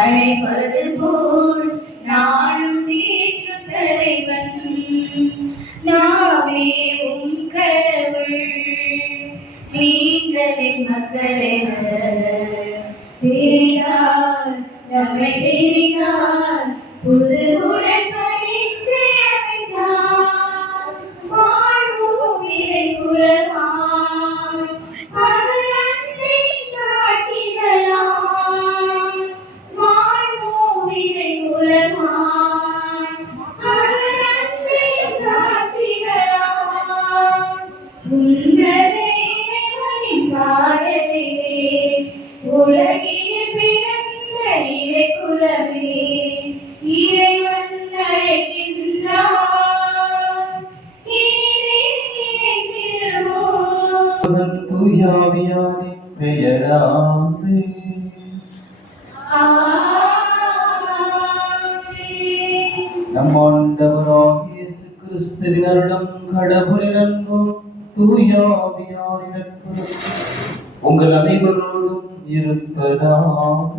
அழைப்பது போல் நானும் நேற்று தலைவன் நாமே உம் கடவுள் நீங்களே மக்களென தேடினார் நம்மை தேடினார் புது உடன்படிக்கை அமைத்தார் வாழ்வோம் இறை குலமாய் அவர் அன்பின் சாட்சிகளாய் வாழ்வோம் இறை குலமாய் அவர் அன்பின் சாட்சிகளாய் உன்னதை இறைவனின் சாயலிலே உலகில் பிறந்த இறை குலமே இறைவன் அழைக்கின்றார் இனிதே இறைத்திடுவோம் தூயாவியாரின் பெயராலே நம் ஆண்டவராகிய இயேசு கிறிஸ்துவின் அருளும் கடவுளின் அன்பும் தூயாவியாரின் அன்பும் உங்கள் அனைவரோடும் இருப்பதாக.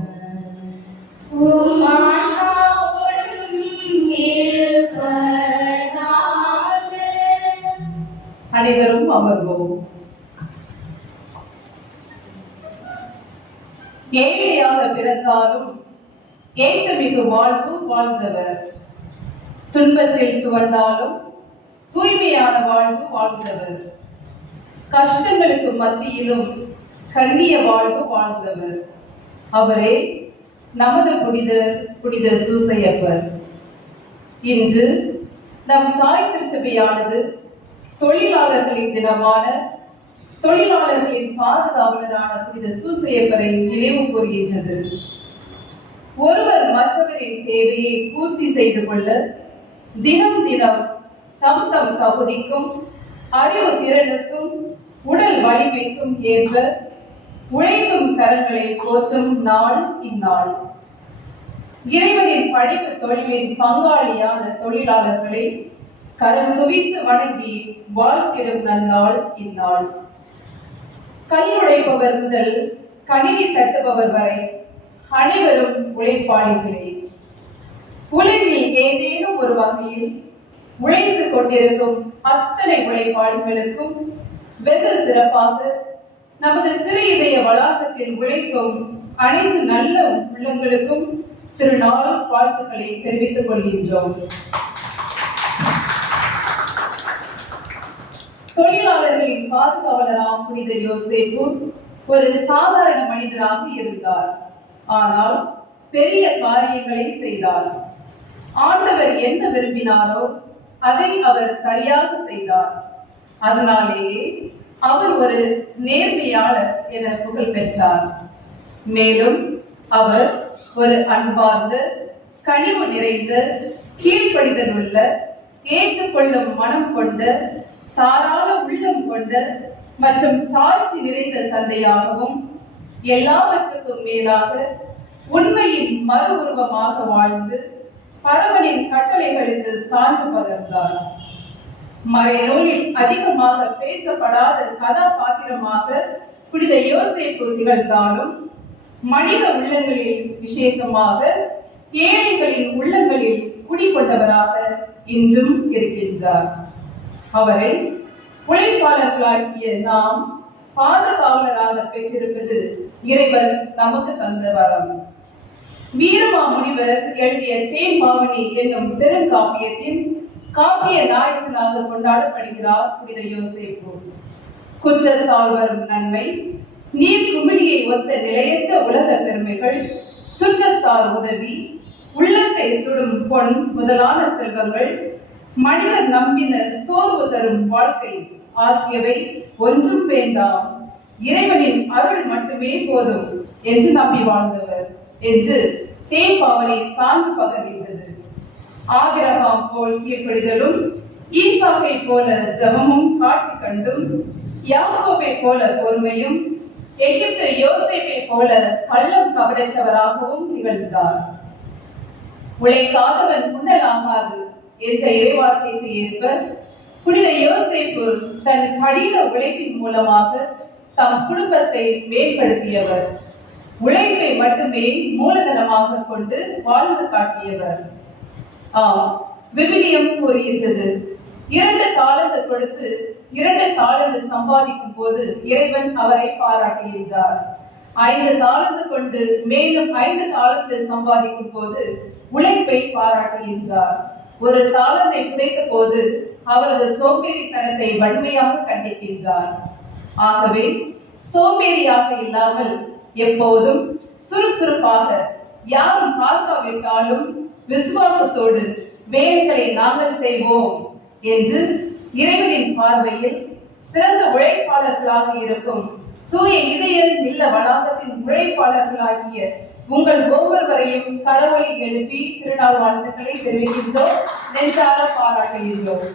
அனைவரும் அமர்வோம். ஏழையாக பிறந்தாலும் ஏற்றமிகு வாழ்வு வாழ்ந்தவர், துன்பத்தில் துவண்டாலும் தூய்மையான வாழ்வு வாழ்ந்தவர், கஷ்டங்களுக்கு மத்தியிலும் கண்ணிய வாழ்வு வாழ்ந்தவர். அவரே நமது புனித சூசையப்பர். இன்று நம் தாய் திருச்சபையானது தொழிலாளர்களின் தினமான தொழிலாளர்களின் பாதுகாவலரான புனித சூசையப்பரை நினைவு கூறுகின்றது. ஒருவர் மற்றவரின் தேவையை பூர்த்தி செய்து கொள்ள தினம் தினம் தம் தம் தகுதிக்கும் அறிவு திறனுக்கும் உடல் வலிமைக்கும் ஏற்ப உழைக்கும் கரங்களை போற்றும் நாள் இந்நாள். இறைவனின் படைப்பு தொழிலின் பங்காளியான தொழிலாளர்களை கரம் குவித்து வணங்கி வாழ்த்திடும் நன்னாள் இந்நாள். கல்லுடைப்பவர் முதல் கணினி தட்டுபவர் வரை அனைவரும் உழைப்பாளிகளே. உலகில் ஏதேனும் ஒரு வகையில் உழைத்துக் கொண்டிருக்கும் அத்தனை உழைப்பாளிகளுக்கும் வெகு சிறப்பாக நமது திரு இதய வளாகத்தில் உழைக்கும் அனைத்து நல்ல உள்ளங்களுக்கும் திருநாள் வாழ்த்துக்களை தெரிவித்துக் கொள்கின்றோம். தொழிலாளர்களின் பாதுகாவலராம் புனித யோசேப்பு ஒரு சாதாரண மனிதராக இருந்தார். ஆனால் பெரிய காரியங்களை செய்தார். ஆண்டவர் என்ன விரும்பினாரோ அதை அவர் சரியாக செய்தார். அதனாலேயே அவர் ஒரு நேர்மையாளர் என புகழ் பெற்றார். மேலும் அவர் ஒரு அன்பார்ந்த, கனிவு நிறைந்த, கீழ்ப்படிதல் உள்ள, ஏற்றுக்கொள்ளும் மனம் கொண்ட, தாராள உள்ளம் கொண்ட மற்றும் தாழ்ச்சி நிறைந்த தந்தையாகவும் எல்லாவற்றுக்கும் மேலாக உண்மையின் மறு உருவமாக வாழ்ந்து பரமனின் கட்டளைகளுக்கு சான்று பகர்ந்தார். மறைநூலில் அதிகமாக பேசப்படாத கதாபாத்திரமாக புனித யோசேப்பு திகழ்ந்தாலும் மனித உள்ளங்களில், விசேஷமாக ஏழைகளின் உள்ளங்களில் குடிகொண்டவராக இன்றும் இருக்கின்றார். அவரை உழைப்பாளர்களாகிய நாம் பாதுகாவலராக பெற்றிருப்பது இறைவன் நமக்கு தந்த வரம். வீரமாமுனிவர் எழுதிய தேன்பாவனி என்னும் பெருங்காப்பியத்தின் காப்பிய நாயகனாக கொண்டாடப்படுகிறார் புனித யோசேப்பு. குற்றத்தால் வரும் நன்மை, நீர் குமிழியை ஒத்த நிலையற்ற உலக பெருமைகள், சுற்றத்தார் உதவி, உள்ளத்தை சுடும் பொன் முதலான செல்வங்கள், மனிதர் நம்பின சோர்வு தரும் வாழ்க்கை ஆகியவை ஒன்றும் வேண்டாம், இறைவனின் அருள் மட்டுமே போதும் என்று நம்பி வாழ்ந்தவர் என்று தேன்பாவனை சான்று பகர்கின்றது. ஆபிரகாம் போல் கீழ்ப்படிதலும், ஈசாக்கை போல ஜபமும் காட்சி கண்டும், யாக்கோபை போல பொறுமையும், எகிப்து யோசேப்பை போல கள்ளம் கபடற்றவராகவும் திகழ்ந்தார். உழைக்காதவன் உண்ணலாகாது என்ற இறைவார்த்தைக்கு ஏற்ப புனித யோசேப்பு தன் கடின உழைப்பின் மூலமாக தம் குடும்பத்தை மேம்படுத்தியவர். உழைப்பை மட்டுமே மூலதனமாக கொண்டு வாழ்ந்து காட்டியவர். விவிலியம் கூறுகின்றது, 2 தாலந்து கொடுத்து 2 தாலந்து சம்பாதிக்கும் போது இறைவன் அவரை பாராட்டுகின்றார். 5 தாலந்து கொண்டு மேலும் 5 தாலந்து சம்பாதிக்கும் போது உழைப்பை பாராட்டுகின்றார். 1 தாலந்தை புதைத்த போது அவரது சோம்பேறித்தனத்தை வன்மையாக கண்டிக்கின்றார். ஆகவே சோம்பேறியாக இல்லாமல் எப்போதும் சுறுசுறுப்பாக, யாரும் பார்க்காவிட்டாலும் விசுவாசத்தோடு வேலைகளை நாங்கள் செய்வோம் என்று இறைவனின் பார்வையில் சிறந்த உழைப்பாளர்களாக இருக்கும் தூய இதய இல்ல வளாகத்தின் உழைப்பாளர்களாகிய உங்கள் ஒவ்வொருவரையும் கரவொலி எழுப்பி திருநாள் வாழ்த்துக்களை தெரிவிக்கின்றோம், நெஞ்சார பாராட்டுகின்றோம்.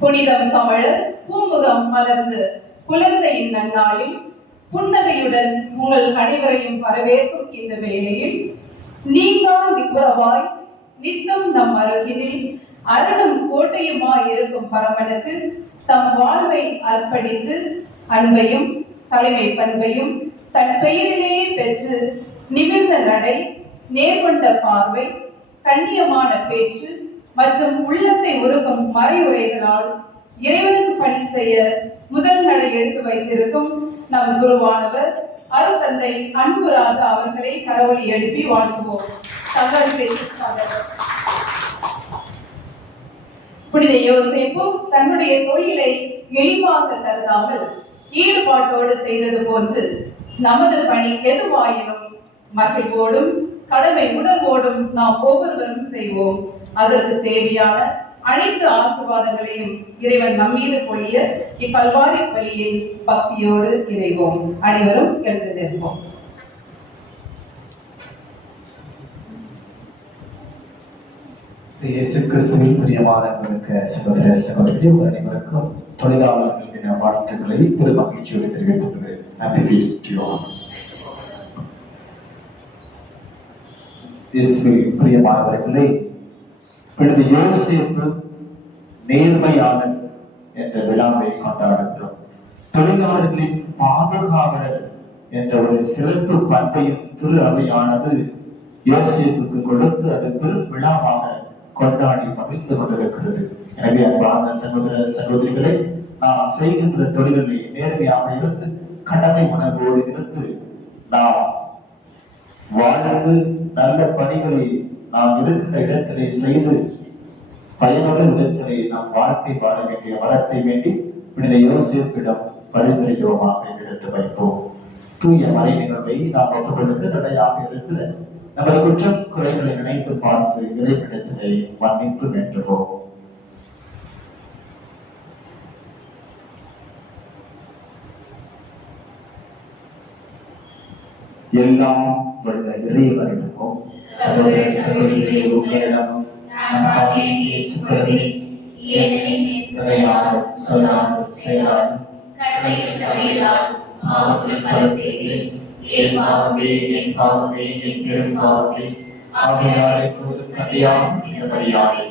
புனிதம் கமழர் பூமுகம் மலர்ந்து குழந்தையின் நன்னாளில் புன்னகையுடன் உங்கள் அனைவரையும் வரவேற்கும் இந்த வேளையில் நீங்கா நிப்புறவாய் நித்தம் நம் அருகினில் அருளும் கோட்டையுமாய் இருக்கும் பரமனுக்கு தம் வாழ்வை அர்ப்பணித்து அன்பையும் தலைமை பண்பையும் தன் பெயரிலே பெற்று நிமிர்ந்த நடை, நேர்கொண்ட பார்வை, கண்ணியமான பேச்சு மற்றும் உள்ளத்தை உருகும் மறையுரைகளால் இறைவனுக்கு பணி செய்ய முதல் நடை எடுத்து வைத்திருக்கும் நம் குருவானவர் அருத்தந்தை அன்பு ராஜா அவர்களை கரவொலி எழுப்பி வாழ்த்துவோம். புனித யோசேப்பு தன்னுடைய தொழிலை இழிவாக கருதாமல் ஈடுபாட்டோடு செய்தது போன்று நமது பணி எதுவாயினும் மகிழ்வோடும் கடமை உணர்வோடும் நாம் ஒவ்வொருவரும் செய்வோம். அதற்கு தேவையான அனைத்து ஆசீர்வாதங்களையும் இறைவன் நம்மீது பொழிய இக்கல்வாரி பலியில் பக்தியோடு இணைவோம். அனைவரும் எழுந்து நிற்போம். இயேசு கிறிஸ்துவின் பிரியமானவர்களுக்கு சகோதர சகோதரிகள் அனைவருக்கும் தொழிலாளர்கள் தின வாழ்த்துக்களை பெரும் மகிழ்ச்சியோடு தெரிவித்துக் கொள்கிறேன். Happy Feast to you all. இயேசுவில் பிரியமானவர்களே, புனித யோசேப்பு நேர்மையாளர் என்ற விழாவை கொண்டாடுகிறோம். தொழிலாளர்களின் பாதுகாவலர் என்ற ஒரு சிறப்பு பண்பையும் திரு அவையானது யோசேப்புக்கு கொடுத்து அது பெரும் விழாவாக கொண்டாடி மகிழ்ந்து கொண்டிருக்கிறது. எனவே அன்பான சகோதர சகோதரிகளை, நாம் செய்கின்ற தொழில்களை நேர்மையாக இருந்து கடமை உணர்வோடு இருந்து நாம் வாழ்ந்து நல்ல பணிகளை நாம் இருக்கிற இடத்திலே செய்து பயனுள்ள விதத்திலே நாம் வாழ்க்கை வாழ வேண்டிய வரத்தை வேண்டி புனித யோசேப்பிடம் பரிந்துரைக்கிறோமாக எடுத்து வைப்போம். தூய மறைநிகழ்வை நாம் ஒப்புக்கொடுத்து தடையாக இருக்கிற நமது குற்றம் குறைகளை நினைத்து பார்த்து இறைவனிடத்திலே மன்னிப்பு வேண்டுவோம். எல்லாம் வல்ல இறைவனிடமும் சகோதர சகோதரிகளே, உங்களிடமும் நான் பாவியை ஏற்றுக்கொள்கிறேன். ஏனெனில் நிஸ்தரையாலும் சொல்லாலும் செயலாலும் கடமையில் தவறியதாலும் பாவங்கள் பல செய்தேன். என் பாவமே, என் பாவமே, என் பெரும் பாவமே. ஆகையால் இப்போது கண்டியாம் இந்த பலியாலே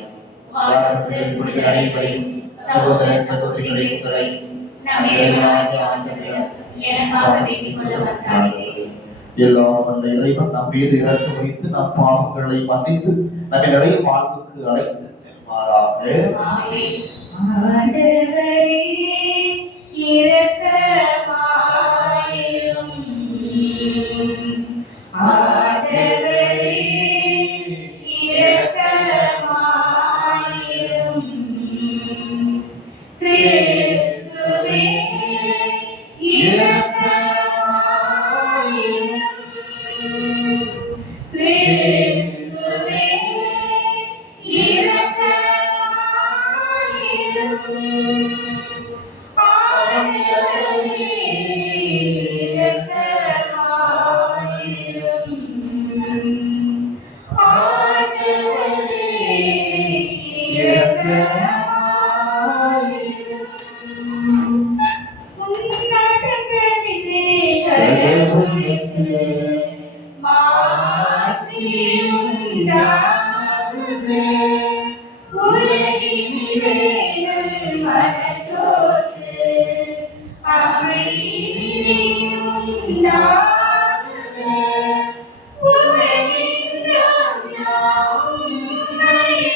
வாழ்த்துதல் புனித அனைவரையும் சகோதர சகோதரிகளை உங்களை நம் இறைவனாகிய ஆண்டவரிடம் எனக்காக வேண்டிக் கொள்ள வந்தாகிறேன். எல்லாம் வல்ல இறைவன் நம் மீது இரக்கம் வைத்து நம் பாவங்களை மன்னித்து நம்மை நிறைய வாழ்வுக்கு அழைத்து செல்வாராக. ஆண்டவரே இரக்கமாயிரும். ஆண்டவரே இரக்கமாயிரும். கிறிஸ்துவே இரக்கமாயிரும். கிறிஸ்துவே இரக்கமாயிரும். ஆண்டவரே இரக்கமாயிரும். ஆண்டவரே இரக்கமாயிரும். உன்னதங்களிலே கடவுளுக்கு மாட்சி உண்டாகுக. உலகினிலே மனத்தோர்க்கு அமைதியும் புகழ்கின்றோம் யாம் உம்மையே.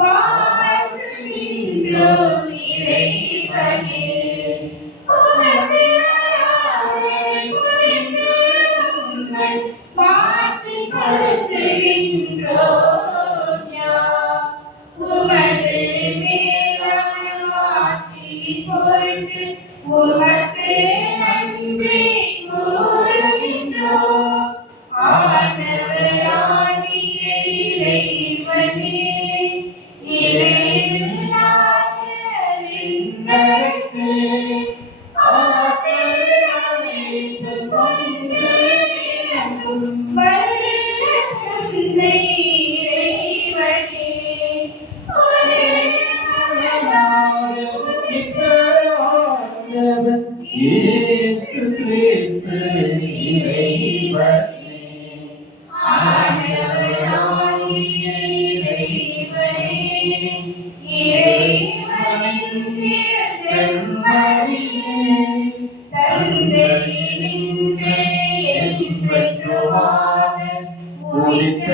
வாழ்த்துகின்றோம் இறைவனே. உமது ஆராதனை புரிந்து உம்மை மாட்சிப்படுத்துகின்றோம் யாம். உமது மேலான மாட்சியின் பொருட்டு உமக்கு நன்றி கூறுகின்றோம். ஆண்டவராகிய இறைவனே, இறையில்லாத விண்ணரசே, ஆற்றல் அனைத்தும் கொண்டு விளங்கும் வல்ல தந்தை இறைவனே, ஒரே மகனாக உதித்த ஆண்டவர் இயேசு கிறிஸ்து இறைவனே. ஆண்டவராகிய இறைவனே, இறைவனின் திருச்செம்மறியே, தந்தையினின்று என்றென்றுமாக உதித்த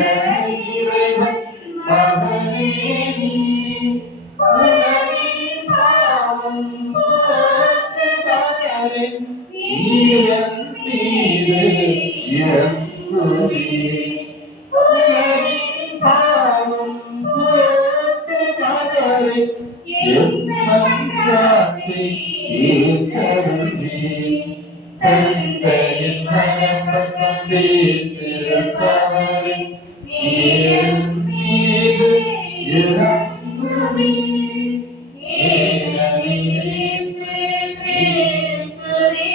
இறைவன் மகனே நீ. உலகின் பாவம் போக்குபவரே, என் மீது இறங்குவீர். உலகின் பாவம் போக்குபவரே, என் மன்றாட்டை ஏற்றருள்வீர். தந்தையின் மனப்பக்கம் வீற்றிருப்பவரே, என் மீது இறங்குவீர். ஏனெனில் இயேசு கிறிஸ்துவே,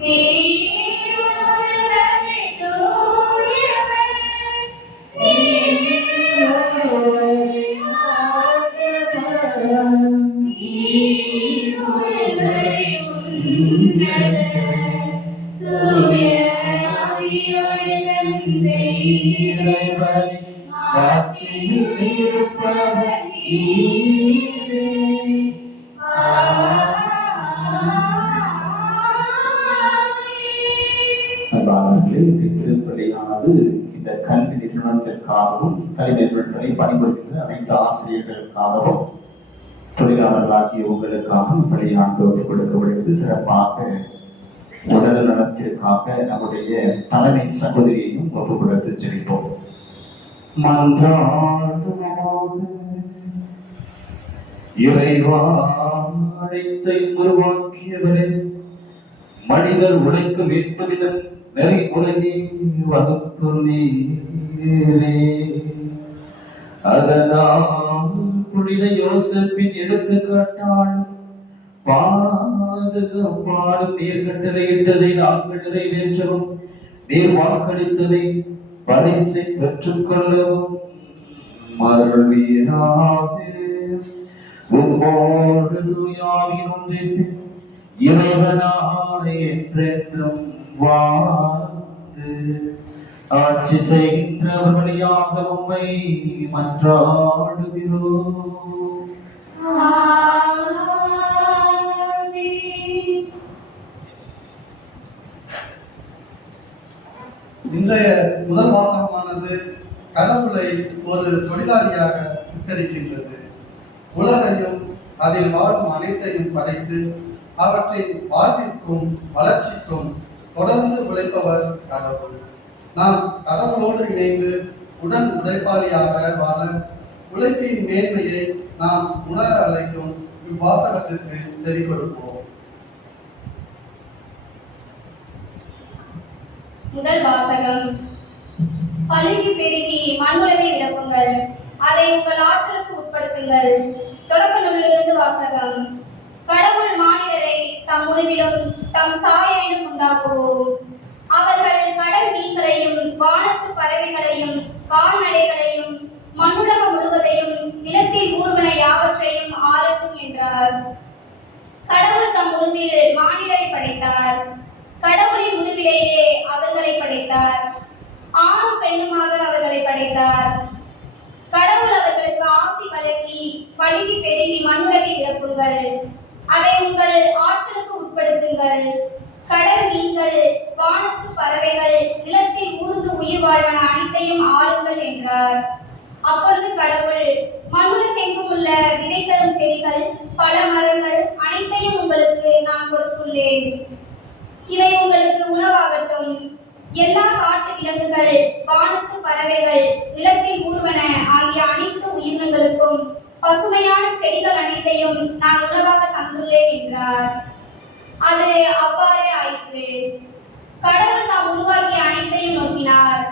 நீர் ஒருவரே தூயவர், நீர் ஒருவரே ஆண்டவர், நீர் ஒருவரே உன்னதர், தூய ஆவியோடு தந்தை இறைவன் ஆட்சியில் இருப்பவர் நீரே. அன்பானவர்களே, இந்த திருப்பலியானது இந்த கல்வி நிறுவனத்திற்காகவும் கல்வி நிறுவனங்களை பணிபுரிகின்ற அனைத்து ஆசிரியர்களுக்காகவும் தொழிலாளர்களாகிய உங்களுக்காகவும் இப்படியானது ஒப்புக் கொடுக்கப்படுகிறது. சிறப்பாக உடல் நலத்திற்காக நம்முடைய தலைமை சகோதரியையும் ஒப்புக் கொடுத்து ஜெபிப்போம். மன்றாடுவோம். இறைவா, அனைத்தை உருவாக்கியவரே, மனிதர் உழைக்க வேண்டுமெனும் நெறிமுறையை வகுத்துள்ளீரே. அதனால் புனித யோசேப்பின் எடுத்துக்காட்டால் பாதுகாப்பாடும் நீர் கட்டளையிட்டதை நாங்கள் நிறைவேற்றவும், நீர் வாக்களித்ததை பரிசை பெற்றுக்கொள்ளவும் அருள்வீராக. உம்மோடு தூயாவின் ஒன்றில் இறைவனாய் என்றென்றும் வாழ்ந்து ஆட்சி செய்கின்றவர் வழியாக உம்மை மன்றாடுகிறோம். இன்றைய முதல் வாசகமானது கடவுளை ஒரு தொழிலாளியாக சித்தரிக்கின்றது. உலகையும் அதில் வாழும் அனைத்தையும் படைத்து அவற்றின் வாழ்விற்கும் வளர்ச்சிக்கும் தொடர்ந்து உழைப்பவர் கடவுள். நாம் கடவுளோடு இணைந்து உடன் உழைப்பாளியாக வாழ உழைப்பின் மேன்மையை நாம் உணர அழைக்கும் இவ்வாசகத்திற்கு செவி கொடுப்போம். முதல் வாசகம். பழுகி பெருகி மண்ணுலகை நிரப்புங்கள், அதை உங்கள் ஆற்றலுக்கு உட்படுத்துங்கள். தொடக்க நூலிலிருந்து வாசகம். கடவுள் மானிடரை தம் உருவிலும் தம் சாயலிலும் உண்டாக்குவோம். அவர்கள் கடல் மீன்களையும் வானத்து பறவைகளையும் கால்நடைகளையும் மண்ணுலகம் முழுவதையும் நிலத்தில் ஊர்வன யாவற்றையும் ஆளட்டும் என்றார். கடவுள் தம் உருவில் மானிடரை படைத்தார். கடவுளின் உருவிலேயே அவர்களை படைத்தார். ஆணும் பெண்ணுமாக அவர்களை படைத்தார். கடவுள் அவர்களுக்கு ஆசி வழங்கி பழுகி பெருகி மண்ணுலகை நிரப்புங்கள், அதை உங்கள் ஆற்றலுக்கு உட்படுத்துங்கள். கடல் மீன் கடவுள் வானத்து பறவைகள் நிலத்தில் ஊர்ந்து உயிர் வாழ்வன அனைத்தையும் ஆளுங்கள் என்றார். அப்பொழுது கடவுள், மண்ணுலகெங்கும் உள்ள விதை தரும் செடிகள், பல மரங்கள் அனைத்தையும் உங்களுக்கு நான் கொடுத்துள்ளேன். இவை உங்களுக்கு உணவாகட்டும். எல்லா காட்டு விலங்குகள், வானத்து பறவைகள், நிலத்தில் ஊர்வன ஆகிய அனைத்து உயிரினங்களுக்கும் பசுமையான செடிகள் அனைத்தையும் நான் உணவாக தந்துள்ளேன் என்றார். அது அவ்வாறே ஆயிற்று. கடவுள் தாம் உருவாக்கிய அனைத்தையும் நோக்கினார்.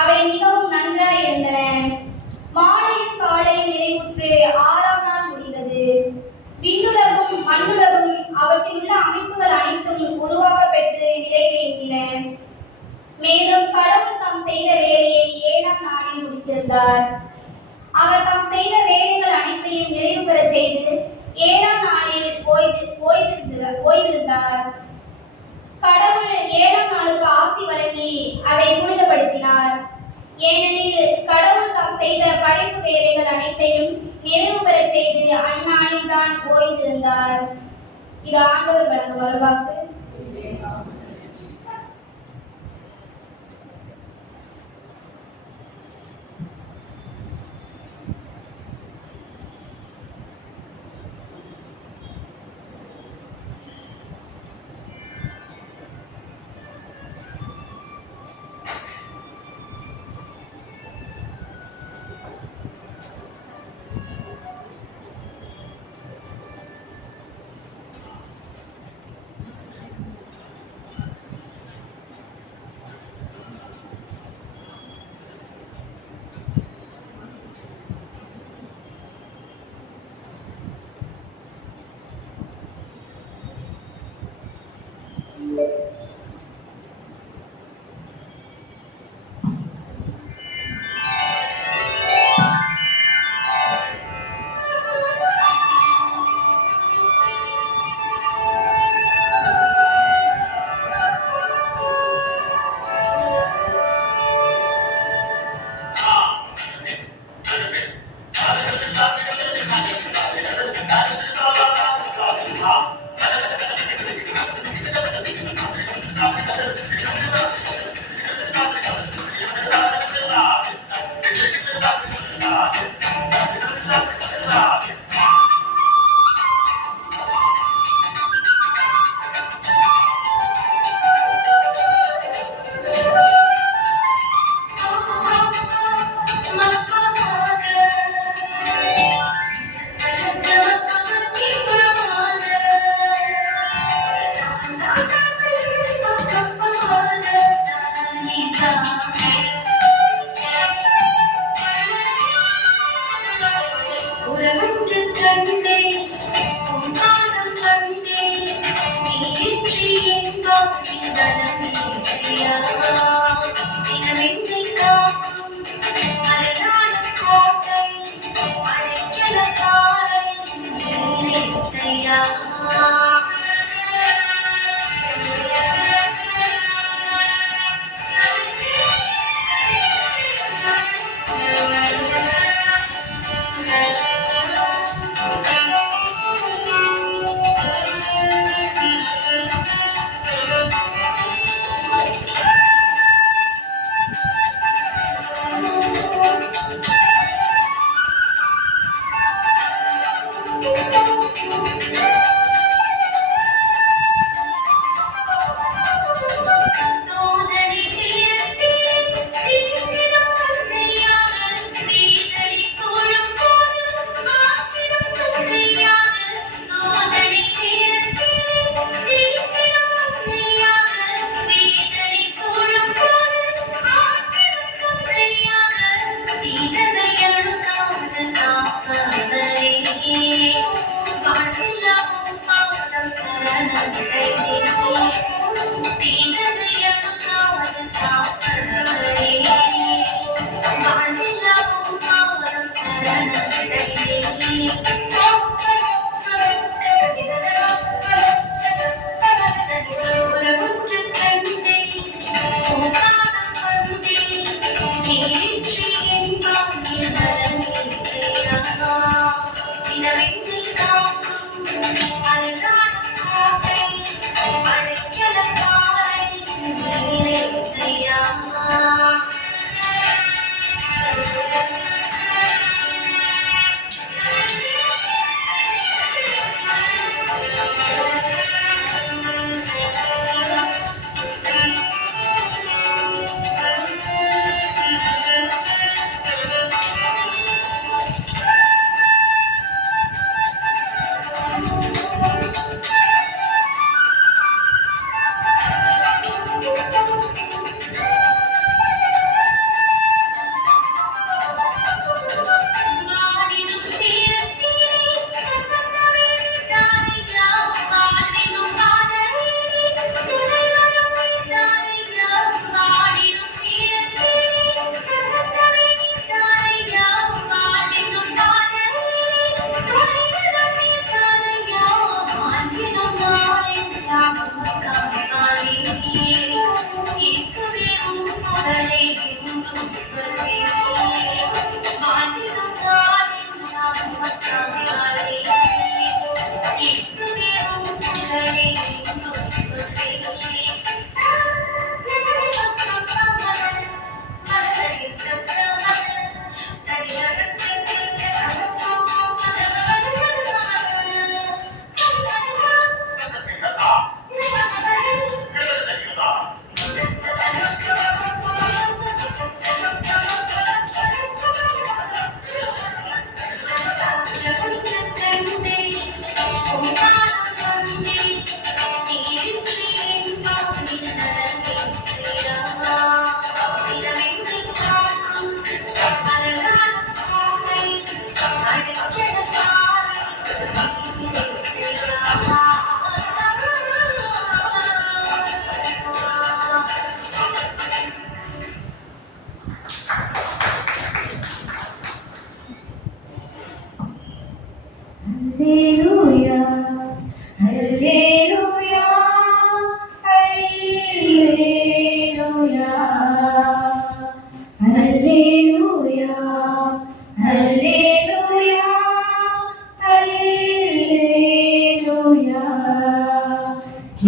அவை மிகவும் நன்றாய் இருந்தன. மாலையும் காலையும் நிறைவுற்று 6ஆம் நாள் முடிந்தது. விண்ணுலகும் மண்ணுலகும் அவற்றில் உள்ள அமைப்புகள் அனைத்தும் உருவாக பெற்று நிறைவேற்றின. மேலும் கடவுள் தாம் செய்த வேலையை 7ஆம் நாளில் முடித்திருந்தார். அவர் தாம் செய்த வேலைகள் அனைத்தையும் நிறைவு பெற செய்து 7ஆம் நாளில் ஓய்ந்திருந்தார். கடவுள் 7ஆம் நாளுக்கு ஆசி வழங்கி அதை புனிதப்படுத்தினார். ஏனெனில் கடவுள் தாம் செய்த படைப்பு வேலைகள் அனைத்தையும் நிறைவு பெற செய்து அந்நாளில் தான் ஓய்ந்திருந்தார். இது ஆண்டவர் வழங்க வருவாக்கு.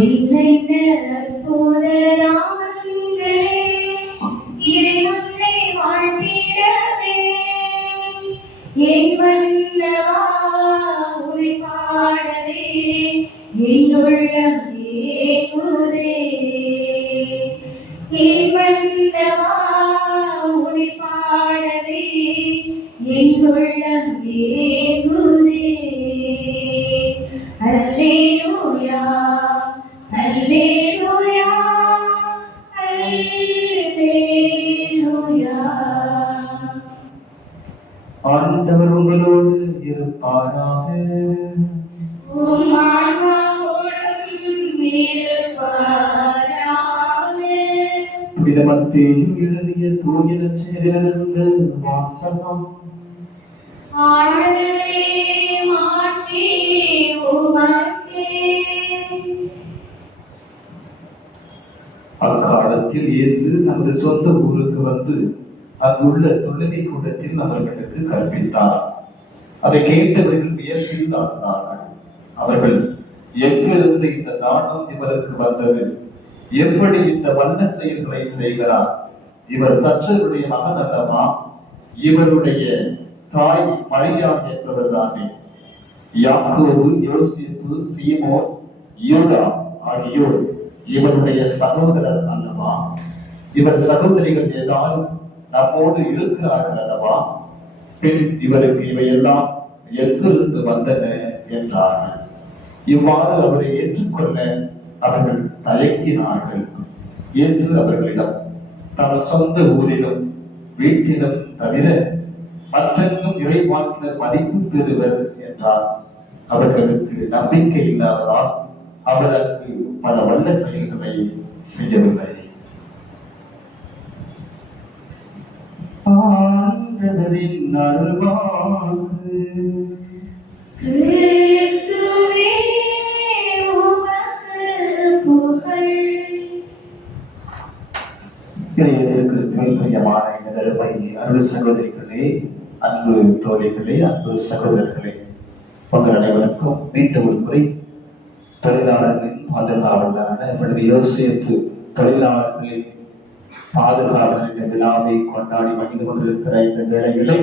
என்னென்ன அற்புதராமங்களே, இறைவனை வாழ்த்திடவே, என் மன்னவா உனை பாடவே, என் உள்ளம் ஏங்குதே. என் மன்னவா உனை பாடவே, என் உள்ளம் ஏங்குதே. அல்லேலூயா, அல்லேலூயா, அல்லேலூயா. ஆண்டவர் உங்களோடு இருப்பாராக. உம் ஆன்மாவோடும் இருப்பாராக. புனித மத்தேயு எழுதிய தூய நற்செய்தியிலிருந்து வாசகம். ஆண்டவரே, மாட்சி உமக்கே. அக்காலத்தில் இயேசு நமது சொந்த ஊருக்கு வந்து அங்குள்ள தொழுகை கூடத்தில் அவர்களுக்கு கற்பித்தார். அதை கேட்டவர்கள் வியப்பில் ஆழ்ந்தார்கள். அவர்கள் எங்கிருந்து இந்த நாடும் இவருக்கு வந்தது, எப்படி இந்த வல்ல செயல்களை செய்கிறார், இவர் தச்சருடைய மகன் அல்லவா, இவருடைய தாய் மரியாள் என்பவர் தானே, யாக்கோபு, யோசேப்பு, சீமோன், யூதா ஆகியோர் இவருடைய சகோதரர் அல்லவா, இவர் சகோதரிகள் ஏதாலும் நம்மோடு இருக்கிறார்கள் அல்லவா, பின் இவருக்கு இவையெல்லாம் எங்கிருந்து வந்தன என்றார்கள். இவ்வாறு அவரை ஏற்றுக்கொள்ள அவர்கள் தயங்கினார்கள். இயேசு அவர்களிடம், தம் சொந்த ஊரிலும் வீட்டிலும் தவிர மற்றெங்கும் இறைவாக்கினர் மதிப்பு பெறுவர் என்றார். அவர்களுக்கு நம்பிக்கை இல்லாததால் அவர் அங்கு பல வல்ல செயல்களை செய்யவில்லை. ஆண்டவரின் அருள்வாக்கு. கிறிஸ்துவே, உமக்கு புகழ். இயேசு கிறிஸ்துவின் பிரியமான இந்த அருமை அருள் சகோதரிகளே, அன்பு தோழிகளே, அன்பு சகோதரர்களே, உங்கள் அனைவருக்கும் மீண்டும் ஒரு முறை தொழிலாளர்களின் பாதுகாவலரான இப்பொழுது யோசேப்பு தொழிலாளர்களின் பாதுகாவலர் என்ற விழாவை கொண்டாடி மகிழ்ந்து கொண்டிருக்கிற இந்த வேளைகளை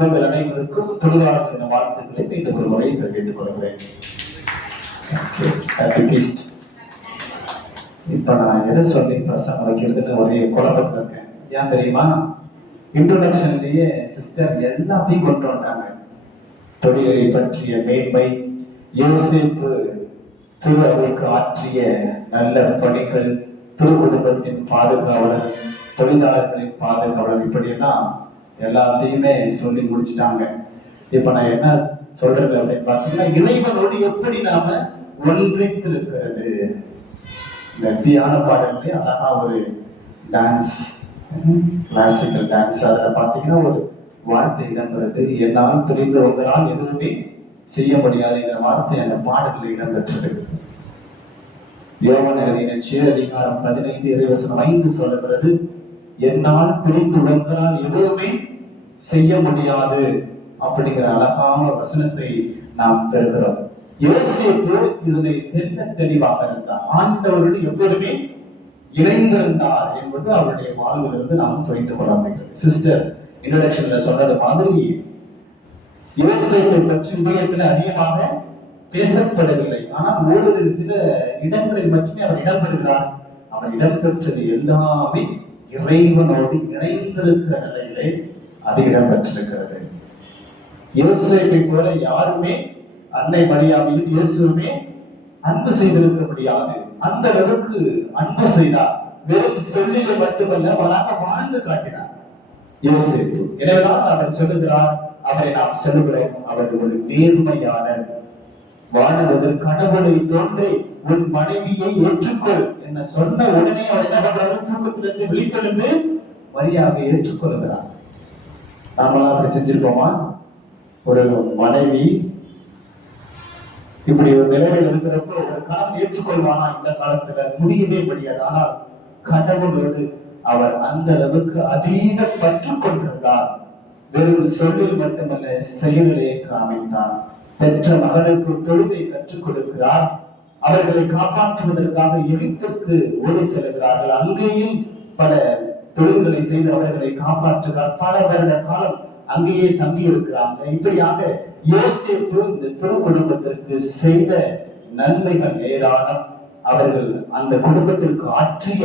உங்கள் அனைவருக்கும் தொழிலாளர்களின் வாழ்த்துக்களை மீண்டும் ஒரு முறை தெரிவித்துக் கொள்கிறேன். இப்ப நான் எதை சொல்லி பிரசங்கம் வைக்கிறதுன்னு ஒரே குழப்பத்தில் இருக்கேன். ஏன் தெரியுமா, இன்ட்ரோடக்ஷன்லயே சிஸ்டர் எல்லாத்தையும் கொண்டு வந்தாங்க. தொழிலை பற்றிய மேன்மை, யோசேப்பு திரு அவைக்கு ஆற்றிய நல்ல பணிகள், திரு குடும்பத்தின் பாதுகாவலர், தொழிலாளர்களின் பாதுகாவலர், இப்படியெல்லாம் எல்லாத்தையுமே சொல்லி முடிச்சுட்டாங்க. இப்ப நான் என்ன சொல்றது அப்படின்னு பார்த்தீங்கன்னா, இறைவனோடு எப்படி நாம ஒன்றித்திருக்கிறது. இந்த தியான பாடல்களே அழகா ஒரு டான்ஸ், கிளாசிக்கல் டான்ஸ், அதில் பார்த்தீங்கன்னா ஒரு வார்த்தை இடம்பெறுது, என்னால் தெரிந்த உங்களால் எதுவுமே செய்ய முடியாதுங்கிற வார்த்தை அந்த பாடல்கள் இடம்பெற்றது. யோவான் எழுதின அதிகாரம் 15 இறைவசனம் 5 சொல்லுகிறது, என்னால் பிரிந்து உங்களால் எதுவுமே செய்ய முடியாது அப்படிங்கிற அழகான வசனத்தை நாம் பெறுகிறோம். யோசேப்பு இதனை தெல்ல தெளிவாக இருந்தார். ஆண்டவரோடு எப்பொழுதுமே இணைந்திருந்தார் என்பது அவருடைய வாழ்விலிருந்து நாம் புரிந்து கொள்ள முடியும். சிஸ்டர் இன்ட்ரோடக்ஷன்ல சொன்னது மாதிரி யோசேப்பை பற்றி இன்றையத்தில் அதிகமாக பேசப்படவில்லை. ஆனால் ஒரு சில இடங்களில் மட்டுமே அவர் இடம்பெறுகிறார். அவர் இடம்பெற்றது எல்லாமே இறைவனோடு இணைந்திருக்கிற நிலையிலே அது இடம்பெற்றிருக்கிறது. யோசேப்பை போல யாருமே அன்னை மரியாதையில் இயேசுவே அன்பு செய்திருக்க முடியாது. அந்த அளவுக்கு அன்பு செய்தார். வெறும் சொல்லில மட்டுமல்ல, அவராக வாழ்ந்து காட்டினார் யோசேப்பு. எனவேதான் அவர் சொல்லுகிறார், அவரை நாம் சொல்லுகிறோம், அவர் ஒரு நேர்மையாளர். வாழ்வது கடவுளை தோன்றி உன் மனைவியை ஏற்றுக்கொள் என்ன சொன்ன உடனே அவர் என்ன பண்றாரு, தூக்கத்திலிருந்து விழித்தெழுந்து மரியாதை ஏற்றுக்கொள்கிறார். நாமெல்லாம் அப்படி செஞ்சிருக்கோமா? ஒரு மனைவி இப்படி ஒரு நிலையில் இருக்கிறப்போ ஒரு காலம் ஏற்றுக்கொள்வானா? இந்த காலத்துல முடியவே முடியாது. ஆனால் கடவுளோடு அவர் அந்த அளவுக்கு அதீத பற்று கொண்டிருந்தார். வெறும் சொல்லில் மட்டுமல்ல, செயலிலே காமித்தார். பெற்ற மகனுக்கு தொழுகை கற்றுக் கொடுக்கிறார். அவர்களை காப்பாற்றுவதற்காக எகிப்திற்கு ஓடி செல்கிறார்கள். அங்கேயும் பல தொழில்களை செய்து அவர்களை காப்பாற்றுகிறார். பல வருட காலம் அங்கேயே தங்கி இருக்கிறாங்க. இப்படியாக யோசேப்பு இந்த திரு குடும்பத்திற்கு செய்த நன்மைகள் ஏராளம். அவர்கள் அந்த குடும்பத்திற்கு ஆற்றிய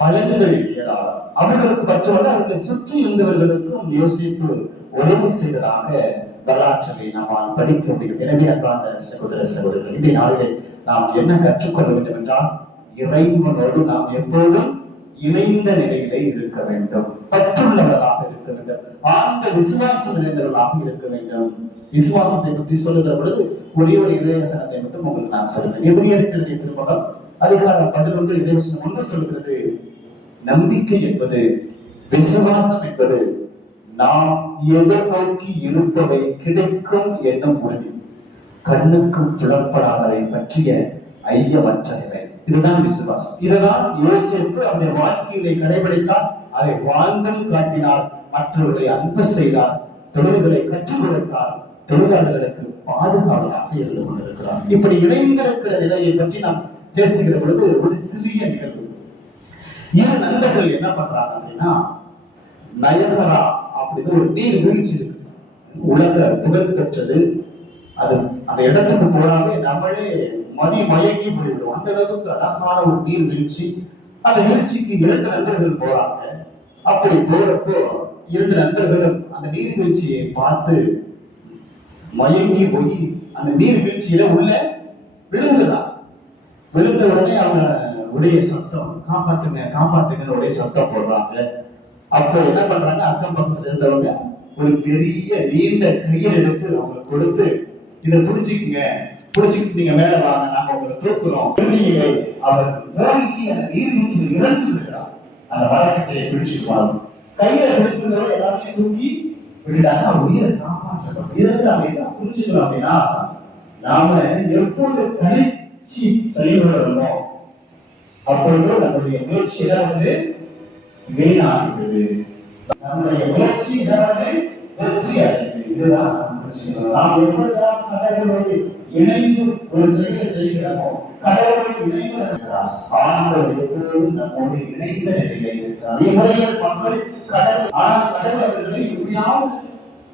பலன்கள் ஏராளம். அவர்களுக்கு மட்டுமல்ல, அவர்களை சுற்றி இருந்தவர்களுக்கும் யோசேப்பு உதவி செய்ததாக வரலாற்றை நம்மால் படிக்க முடியும். எனவே அன்பார்ந்த சகோதர சகோதரர்கள், இந்த நாளிலே நாம் என்ன கற்றுக்கொள்ள வேண்டும் என்றால், இறைவனோடு நாம் எப்போதும் இணைந்த நிலையிலே இருக்க வேண்டும், பற்றுள்ளவர்களாக இருக்க வேண்டும், ஆழ்ந்த விசுவாசம் நிறைந்தவர்களாக இருக்க வேண்டும். விசுவாசத்தை பற்றி சொல்லுகிற பொழுது ஒரே ஒரு இறைவசனத்தை மட்டும் உங்களுக்கு நான் சொல்றேன். எபிரேயர் திருமகம் அதிகாரம் 11 இறைவசனம் 1 சொல்கிறது, நம்பிக்கை என்பது, விசுவாசம் என்பது நாம் எதிர்நோக்கி இருப்பவை கிடைக்கும் என்னும் உறுதி, கண்ணுக்கு புலப்படாதவை பற்றிய ஐயமற்ற நிலை. இதுதான் விசுவாசம். இதுதான் யோசேப்பு அவருடைய வாழ்க்கையை கடைபிடித்தார், அதை வாழ்ந்தும் காட்டினார், மற்றவர்களை அன்பு செய்தார், தொழில்களை கற்றுக் கொடுத்தார், தொழிலாளர்களுக்கு பாதுகாவலாக இருந்து கொண்டிருக்கிறார். இப்படி இணைந்திருக்கிற நிலையை பற்றி நாம் பேசுகிற பொழுது ஒரு சிறிய நிகழ்வு. ஏன் நண்பர்கள் என்ன பண்றாங்க அப்படின்னா, நயகரா அப்படின்னு ஒரு நீர் வீழ்ச்சி இருக்கு, உலக புகழ் பெற்றது. அது அந்த இடத்துக்கு போனாலே நம்மளே மயங்கி போய்விடும். அந்த அளவுக்கு அழகான ஒரு நீர் வீழ்ச்சி. அந்த வீழ்ச்சிக்கு 2 நண்பர்கள் போறாங்க. அப்படி போறப்போ 2 நண்பர்களும் அந்த நீர்வீழ்ச்சியை பார்த்து மயங்கி போய் அந்த நீர்வீழ்ச்சியில உள்ள விழுந்துதான். விழுந்த உடனே அவங்க உடைய சத்தம், காப்பாத்துங்க காப்பாத்துங்க உடைய சத்தம் போடுறாங்க. அப்போ என்ன பண்றாங்க, அக்கம் பக்கத்துல இருந்தவங்க ஒரு பெரிய நீண்ட கயிறு எடுத்து அவங்களுக்கு கொடுத்து, இதை புடிச்சுக்குங்க, புடிச்சுட்டு நீங்க மேல வாங்க, நாம உங்களை தூக்குறோம். அவர் மூழ்கி அந்த நீர்வீழ்ச்சியில் இறந்து விடுறார். அந்த வழக்கத்தை பிடிச்சிக்குவாங்க. கையில பிடிச்சிருந்தவரை எல்லாமே தூக்கி விட்டுட்டாங்க. அவர் உயிரை காப்பாற்றணும். இறந்து அப்படின்னா புரிஞ்சுக்கணும் அப்படின்னா, நாம எப்போது தனிச்சு செயல்படணுமோ அப்பொழுது நம்முடைய முயற்சி ஏதாவது வீணாகிறது, நம்முடைய முயற்சி ஏதாவது வெற்றி அடைகிறது. இதுதான் நாம் எப்பொழுதுதான் கடவுளோடு இணைந்து ஒரு செயலை செய்கிறோமோ, கடவுளை இணைந்து இருக்கிறார். ஆண்டவர் எப்பொழுதும் நம்மோடு இணைந்த நிலையில இருக்கிறார். இஸ்ரேல் மக்கள் கடவுள், ஆனால் கடவுள் அவர்களை எப்படியாவது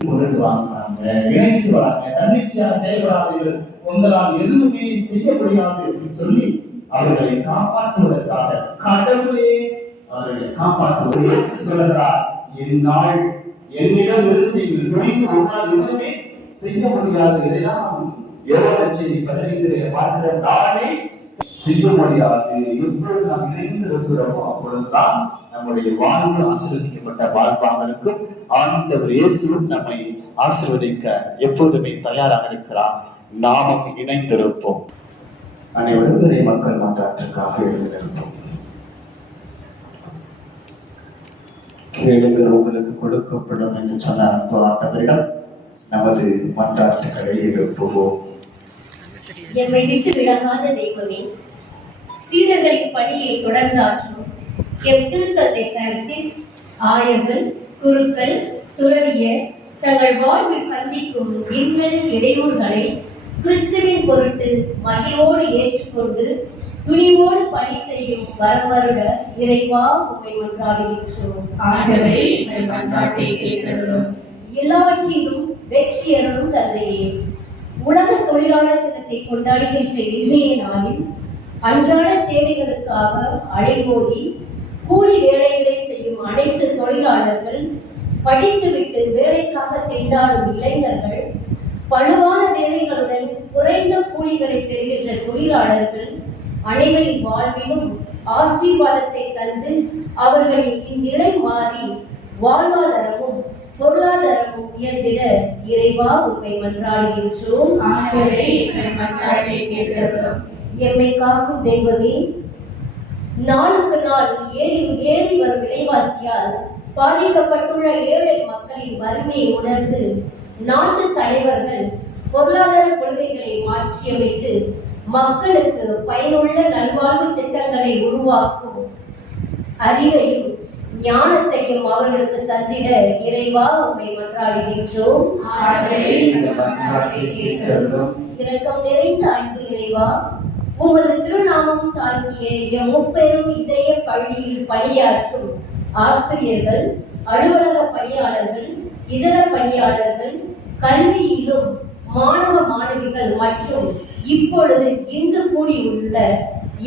கொண்டு வாங்குறாங்க, இணைச்சு வராங்க, தன்னிச்சையா செயல்படாதீர்கள், உங்களால் எதுவுமே செய்ய முடியாது என்று சொல்லி அவர்களை காப்பாற்றுவதற்காக கடவுளே அவர்களை காப்பாற்றுவது. இயேசு சொல்கிறார், என்னால் என்னிடம் இருந்து நீங்கள் துணிந்து உங்களால் எதுவுமே செய்ய முடியாது. இதைதான் யோவான் செய்தி 15 பார்க்கிற, நானே செய்ய முடியாது. எப்பொழுது நாம் இணைந்து இருக்கிறோமோ அப்பொழுதுதான் நம்முடைய வாழ்வு ஆசீர்வதிக்கப்பட்ட வாழ்வாக இருக்கும். ஆண்டவர் இயேசுவும் நம்மை ஆசீர்வதிக்க எப்போதுமே தயாராக இருக்கிறார். நாமும் இணைந்திருப்போம். அனைவரும் இறை மக்கள் மன்றாட்டுக்காக எழுந்திருப்போம். கேளுங்கள் உங்களுக்கு கொடுக்கப்படும் என்று சொன்ன அன்பு ஆண்டவரிடம் நமது மன்றாட்டுகளை எழுப்புவோம். எம்மை விட்டு விலகாத தெய்வமே, சீடர்களின் பணியை தொடர்ந்து ஆற்றும் எம் திருத்தந்தை பிரான்சிஸ், ஆயர்கள், குருக்கள், துறவியர் தங்கள் வாழ்வில் சந்திக்கும் இன்னல் இடையூறுகளை கிறிஸ்துவின் பொருட்டு மகிழ்வோடு ஏற்றுக்கொண்டு துணிவோடு பணி செய்யும் வரமருட இறைவா உம்மை மன்றாடுகின்றோம். எல்லாவற்றிலும் வெற்றியரும் தந்தையே, உலக தொழிலாளர் தினத்தை கொண்டாடுகின்ற இன்றைய நாளில் அன்றாட தேவைகளுக்காக அலைமோதி கூலி வேலைகளை செய்யும் அனைத்து தொழிலாளர்கள், படித்துவிட்டு வேலைக்காக திண்டாடும் இளைஞர்கள், பழுவான வேலைகளுடன் குறைந்த கூலிகளை பெறுகின்ற தொழிலாளர்கள் அனைவரின் வாழ்விலும் ஆசீர்வாதத்தை தந்து அவர்களின் இந்நிலை மாறி வாழ்வாதாரமும் பொருளாதாரமும் உயர்ந்திட இறைவா உம்மை மன்றாடுகின்றோம். எம்மை காக்கும் தெய்வமே, நாளுக்கு நாள் ஏறி வரும் விலைவாசியால் பாதிக்கப்பட்டுள்ள ஏழை மக்களின் வறுமையை உணர்ந்து நாட்டு தலைவர்கள் பொருளாதார கொள்கைகளை மாற்றியமைத்து மக்களுக்கு பயனுள்ள நல்வாழ்வு திட்டங்களை உருவாக்கும் அறிவையும் ஞானத்தையும் அவர்களுக்கு தந்திட இறைவா உம்மை மன்றாடுகின்றோம். இரக்கம் நிறைந்த அன்பு இறைவா, உமது திருநாமம் தாங்கிய எம் முப்பெரும் இதய பள்ளியில் பணியாற்றும் ஆசிரியர்கள், அலுவலக பணியாளர்கள், இதர பணியாளர்கள், கல்வியிலும் மாணவ மாணவிகள் மற்றும் இப்பொழுது இங்கு கூடியுள்ள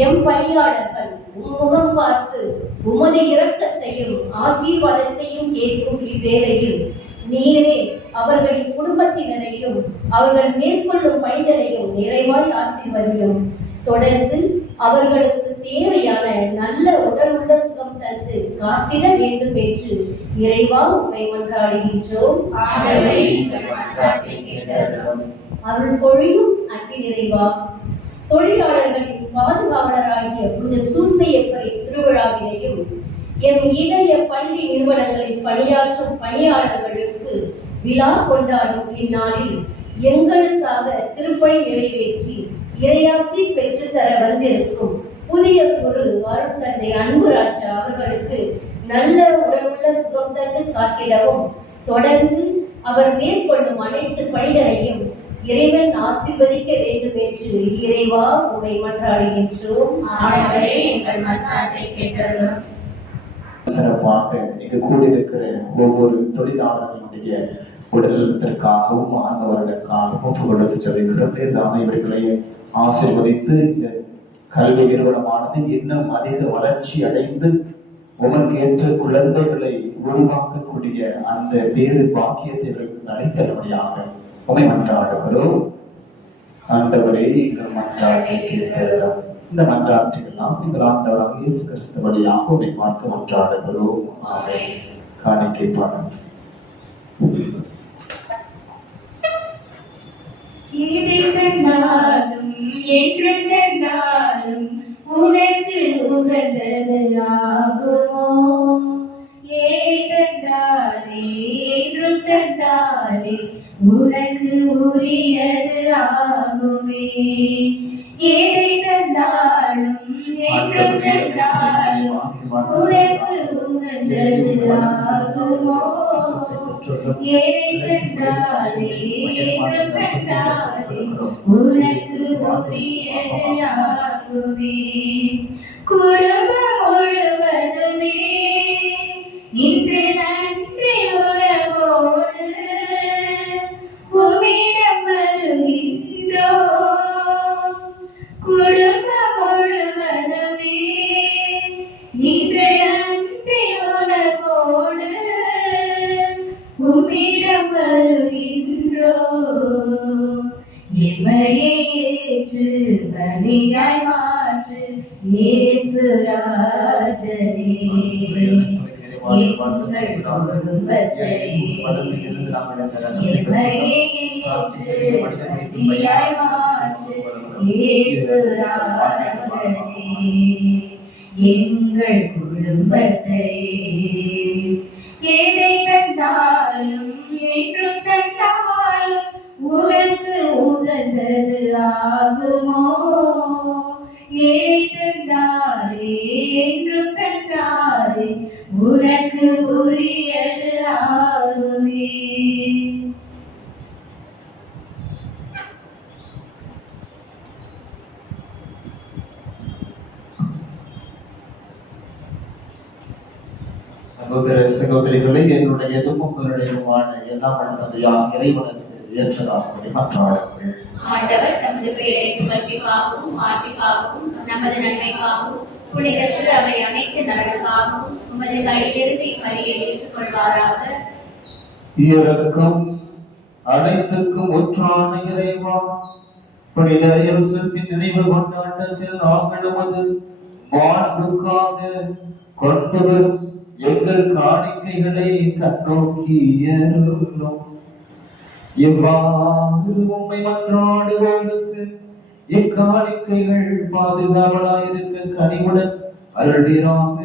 எம் பணியாளர்கள் உம்முகம் பார்த்து உமது இரக்கத்தையும் ஆசீர்வாதத்தையும் கேட்கும் இவ்வேளையில் நீரே அவர்களின் குடும்பத்தினரையும் அவர்கள் மேற்கொள்ளும் பணிதனையும் நிறைவாய் ஆசீர்வதியும். தொடர்ந்து அவர்களுக்கு தேவையான நல்ல உடலுள்ள சுகம் தந்து காத்திட வேண்டும் என்று இறைவா உம்மை மன்றாடுகின்றோம். அருள் பொழியும் அன்பின் இறைவா, தொழிலாளர்களின் பாதுகாவலராகிய புனித சூசையப்பரின் திருவிழாவினையும் எம் இதய பள்ளி நிறுவனங்களில் பணியாற்றும் பணியாளர்களுக்கு விழா கொண்டாடும் இந்நாளில் எங்களுக்காக திருப்பணி நிறைவேற்றி இறையாசி பெற்றுத்தர வந்திருக்கும் புதிய குரு அருட்தந்தை அன்புராஜா அவர்களுக்கு நல்ல உடலுள்ள சுகம் தந்து காத்திடவும், தொடர்ந்து அவர் மேற்கொள்ளும் அனைத்து பணிகளையும் இறைவன் ஆசீர்வதிக்க வேண்டும் என்று இறைவா உம்மை மன்றாடுகின்றோம். சிறப்பாக இங்கு கூடியிருக்கிற ஒவ்வொரு தொழிலாளர்களுடைய உடல்நலத்திற்காகவும் ஆண்டவர்களுக்காகவும் ஒப்பு கொடுத்து சொல்லிக்கிறோம். இவர்களை ஆசீர்வதித்து இந்த கல்வி நிறுவனமானது இன்னும் அதிக வளர்ச்சி அடைந்து உமக்கு ஏற்ற குழந்தைகளை உருவாக்கக்கூடிய அந்த பேரு பாக்கியத்தை அளித்தபடியாக உமை மன்றாடுகிறோம். ஆண்டவரே, எங்கள் மன்றாட்டை கேட்கிறோம். இந்த மன்றாட்டையெல்லாம் எங்கள் ஆண்டவராக இயேசு கிறிஸ்து வழியாக உமை பார்த்து மன்றாடுகிறோம். ஆமென். காணிக்கை பணம் என்று தந்தாலும் உனக்கு உகந்தது ஆகுமோ? ஏறி தந்தாலே என்று தந்தாலே உனக்கு உரியது ஆகுமே. ஏறி தந்தாலும் என்று தந்தாலும் உனக்கு உகந்தது ஆகுமோ? ஏறி தந்தாலே என்று தந்தாலே உனக்கு உரியது ஆகுமே. குடும்பம் முழுவதுமே இன்று நன்றி உறவோடு உம்மிடம் வருகின்றோ. குடும்பம் முழுவதுமே இன்று நன்றி உறவோடு உம்மிடம் வருகின்றோ. எம்மையே ஏற்று பலியாய் மாற்று இயேசு ராஜனே. எங்கள் குடும்பத்தை எம்மையே ஏற்று பலியாய் மாற்று இயேசு ராஜனே. எங்கள் குடும்பத்தை எதை தந்தாலும் என்றும் தந்தாலும் உனக்கு உகந்தது ஆகுமோ? ஏதை தந்தாலே என்றும் தந்தாலே உனக்கு உரியது ஆகுமே. சகோதர சகோதரிகளை, என்னுடைய உங்களுடையமான எல்லாம் நடந்ததையாக இறைவனுக்கு ஏற்றதாகும்படி மன்றாடுங்கள். ஆண்டவர் தமது பெயரை புகழ்ச்சிக்காகவும் ஆட்சிக்காகவும் நமது நன்மைக்காகவும் புனிதத்தில் அவை அனைத்து நலனுக்காகவும் உமது கையிலிருந்து பலியை ஏற்றுக்கொள்வாராக. இரக்கம் அனைத்துக்கும் ஒற்றான இறைவா, புனித யோசேப்பின் நினைவு கொண்டாட்டத்தில் நாங்கள் நமது வாழ்வுக்காக கொண்டு வரும் எங்கள் காணிக்கைகளை கண்ணோக்கி அருளும். எவ்வாறு உம்மை மன்றாடுவோருக்கு இக்காணிக்கைகள் பாதுகாவலாயிருக்க கனிவுடன் அருள்வீராக.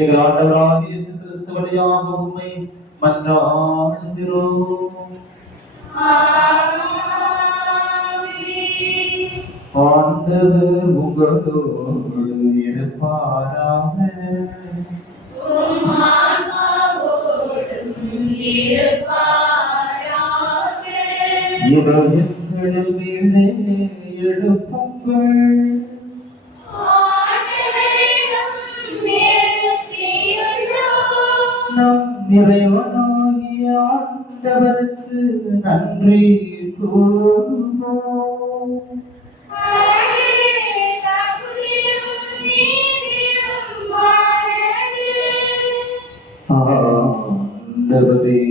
எங்கள் ஆண்டவராகிய இயேசு கிறிஸ்து வழியாக உம்மை மன்றாடுகிறோம். ஆண்டவர் உங்களோடு இருப்பாராக. இதயங்களில் மேலே எழுப்புங்கள். நம் இறைவனாகிய ஆண்டவருக்கு நன்றி கூறுவோம். ஆண்டவரே,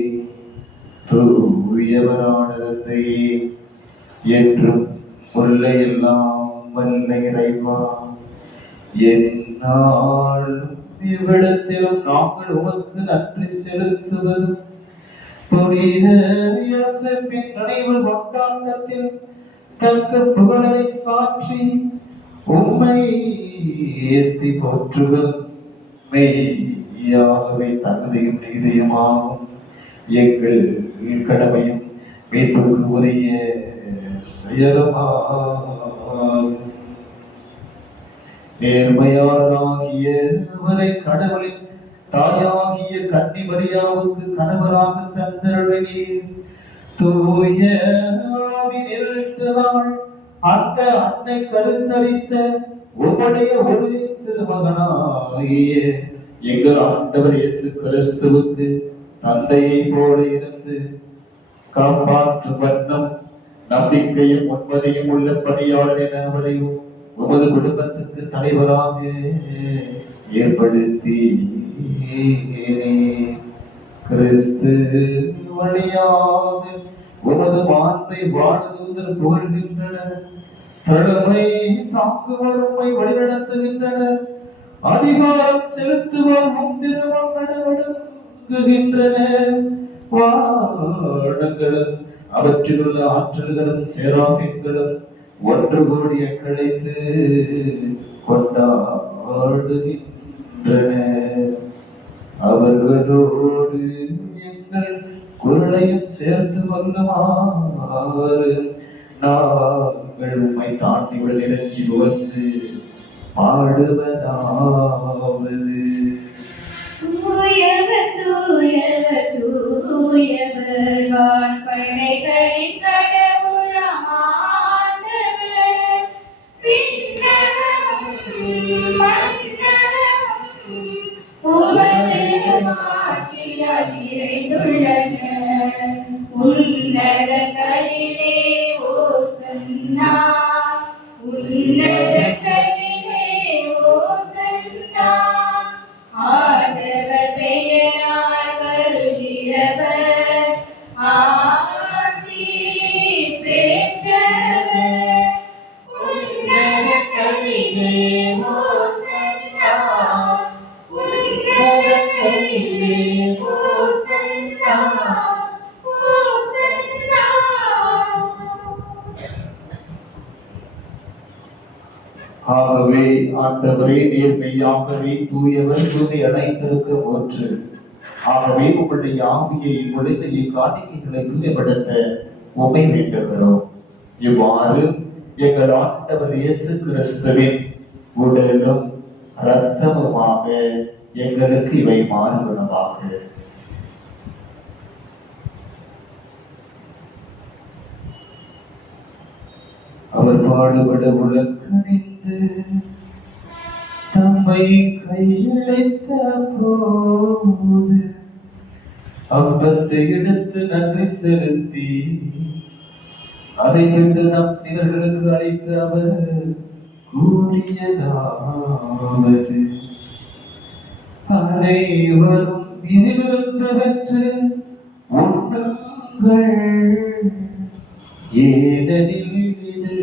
தூயவரான தந்தையே, என்றும் முல்லையெல்லாம் வல்ல இறைவா, எந்நாளும் இவ்விடத்திலும் நாங்கள் உமக்கு நன்றி செலுத்துவது புனித யோசேப்பின் நினைவு கொண்டாட்டத்தில் தக்க புகழை சாற்றி உம்மை ஏத்தி போற்றுவது மெய்யாகவே தகுதியும் நீதியுமாகும். எங்கள் கடமையும் மீட்புக்கு உரிய செயலுமாகும். நேர்மையாளராகிய அவரை கடவுளின் தாயாகிய கன்னி மரியாவுக்கு கணவராக தந்தருளினீர். தூய ஆவியினால் அந்த அன்னை கருத்தரித்த உம்முடைய ஒரு திருமகனாகிய எங்கள் ஆண்டவர் இயேசு கிறிஸ்துவுக்கு தந்தையை போல இருந்து காப்பாற்றும் வண்ணம் நம்பிக்கையும் உண்மையும் உள்ள பணியாளர் என அவரையும் உமது குடும்பத்துக்கு தலைவராக ஏற்படுத்தி கிறிஸ்து வழியாக உமது மாண்பை வாழுதூதர் புகழ்கின்றனர். தலைமை தாங்குவோர் உம்மை வழிநடத்துகின்றனர். அதிகாரம் செலுத்துவோர் முந்திரமாக நடவடுங்குகின்றனர். வானங்களும் அவற்றிலுள்ள ஆற்றல்களும் சேராபின்களும் ஒன்று கூடிய கிடைத்து கொண்டாடுகின்றனர். அவர்களோடு எங்கள் குரலையும் சேர்த்து கொள்ளுமாறு நாங்கள் உம்மை தாண்டி வெளியிறங்கி வந்து பாடுவதாவது. தூயவர் தூயவர் தூயவர் வான்படைகளின் கடவுளாம் ஆண்டவர். விண்ணகமும் மண்ணகமும் உமது ஆட்சியால் நிறைந்துள்ளன. உன்னதங்களிலே ஓசன்னா, உன்னதங்களிலே ஓசன்னா. ஆண்டவர் பெயரால் வருகிறவர் ஆசி பெற்றவர். உன்னதங்களிலே ஓசன்னா, உன்னதங்களிலே ஓசன்னா, ஓசன்னா. ஆகவே ஆண்டவரே, நீர் மெய்யாகவே தூயவர், தூய்மை அனைத்திற்கு ஒன்று. ஆகவே உங்களுடைய ஆவியை பொழுது இக்காணிக்கைகளை தூயப்படுத்த உம்மை வேண்டுகிறோம். இவ்வாறு எங்கள் ஆண்டவர் இயேசு கிறிஸ்துவின் உடலும் இரத்தமுமாக எங்களுக்கு இவை மாறுவனவாக. அவர் பாடுபட உலகணிந்து தம்மை கையளித்த போது அப்பத்தை எடுத்து நன்றி செலுத்தி அதை விட்டு நம் சீடர்களுக்கு அழைத்து அவர் கூறியதாவது: அனைவரும் இதிலிருந்து பெற்று உண்ணுங்கள், ஏனெனில் இது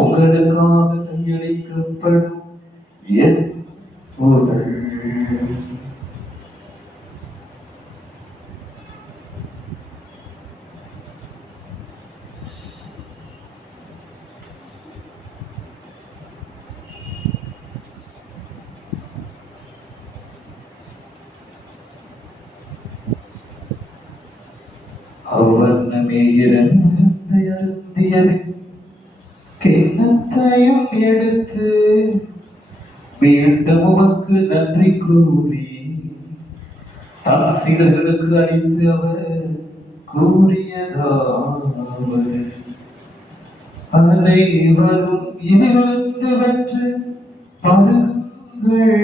உங்களுக்காக கையளிக்கப்படும் என் உடல். அவ்வண்ணமே இருந்து அருந்தியபின் கிண்ணத்தையும் எடுத்து மீண்டும் உமக்கு நன்றி கூறி தம் சீடர்களுக்கு அளித்து அவர் கூறியதாவது அனைவரும் இதிலிருந்து பெற்று பருங்கள்,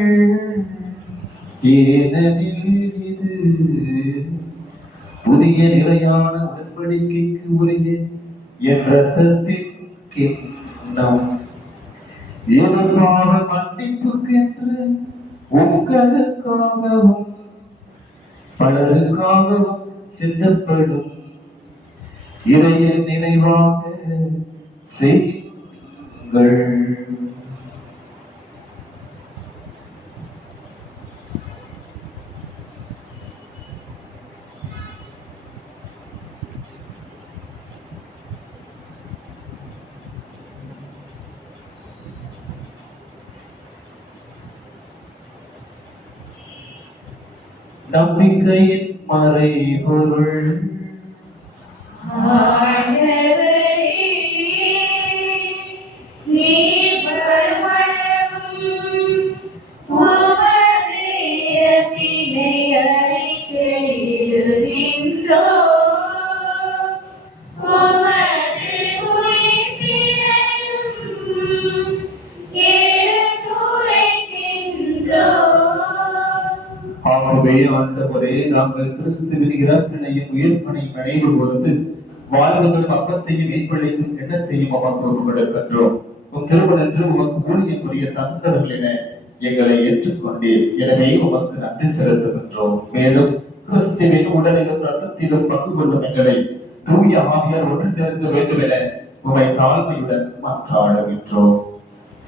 ஏனெனில் இது புதிய நிலையான உடன்படிக்கைக்கு உரிய என் இரத்தத்தின் கிண்ணம். இது பாவ மன்னிப்புக்கென்று உங்களுக்காகவும் பலருக்காகவும் சிந்தப்படும். இதை என் நினைவாக செய்யுங்கள். நம்பிக்கையின் மறைபொருள் ஆண்டவரே, நீர் வருமளவும் உமது இறப்பினை அறிக்கையிடுகின்றோம். உமது உயிர்ப்பினையும் எடுத்துரைக்கின்றோம். ஆகவே ஆண்டவரே, நாங்கள் கிறிஸ்துவின் இறப்பினையும் உயிர்ப்பினையும் நினைவு கூர்ந்து வாழ்வதற்கு அப்பத்தையும் மீட்பளிக்கும் எண்ணத்தையும் உமக்கு ஒப்புக்கொடுக்கின்றோம். உம் திருமணத்தில் உமக்கு ஊழியம் புரிய தந்தவர்கள் என எங்களை ஏற்றுக்கொண்டீர். எனவே உமக்கு நன்றி செலுத்துகின்றோம். மேலும் கிறிஸ்துவின் உடலிலும் ரத்தத்திலும் பங்கு கொள்ளும் எங்களை தூய ஆவியார் ஒன்று சேர்க்க வேண்டும் என உமை தாழ்மையுடன் மன்றாடுகின்றோம்.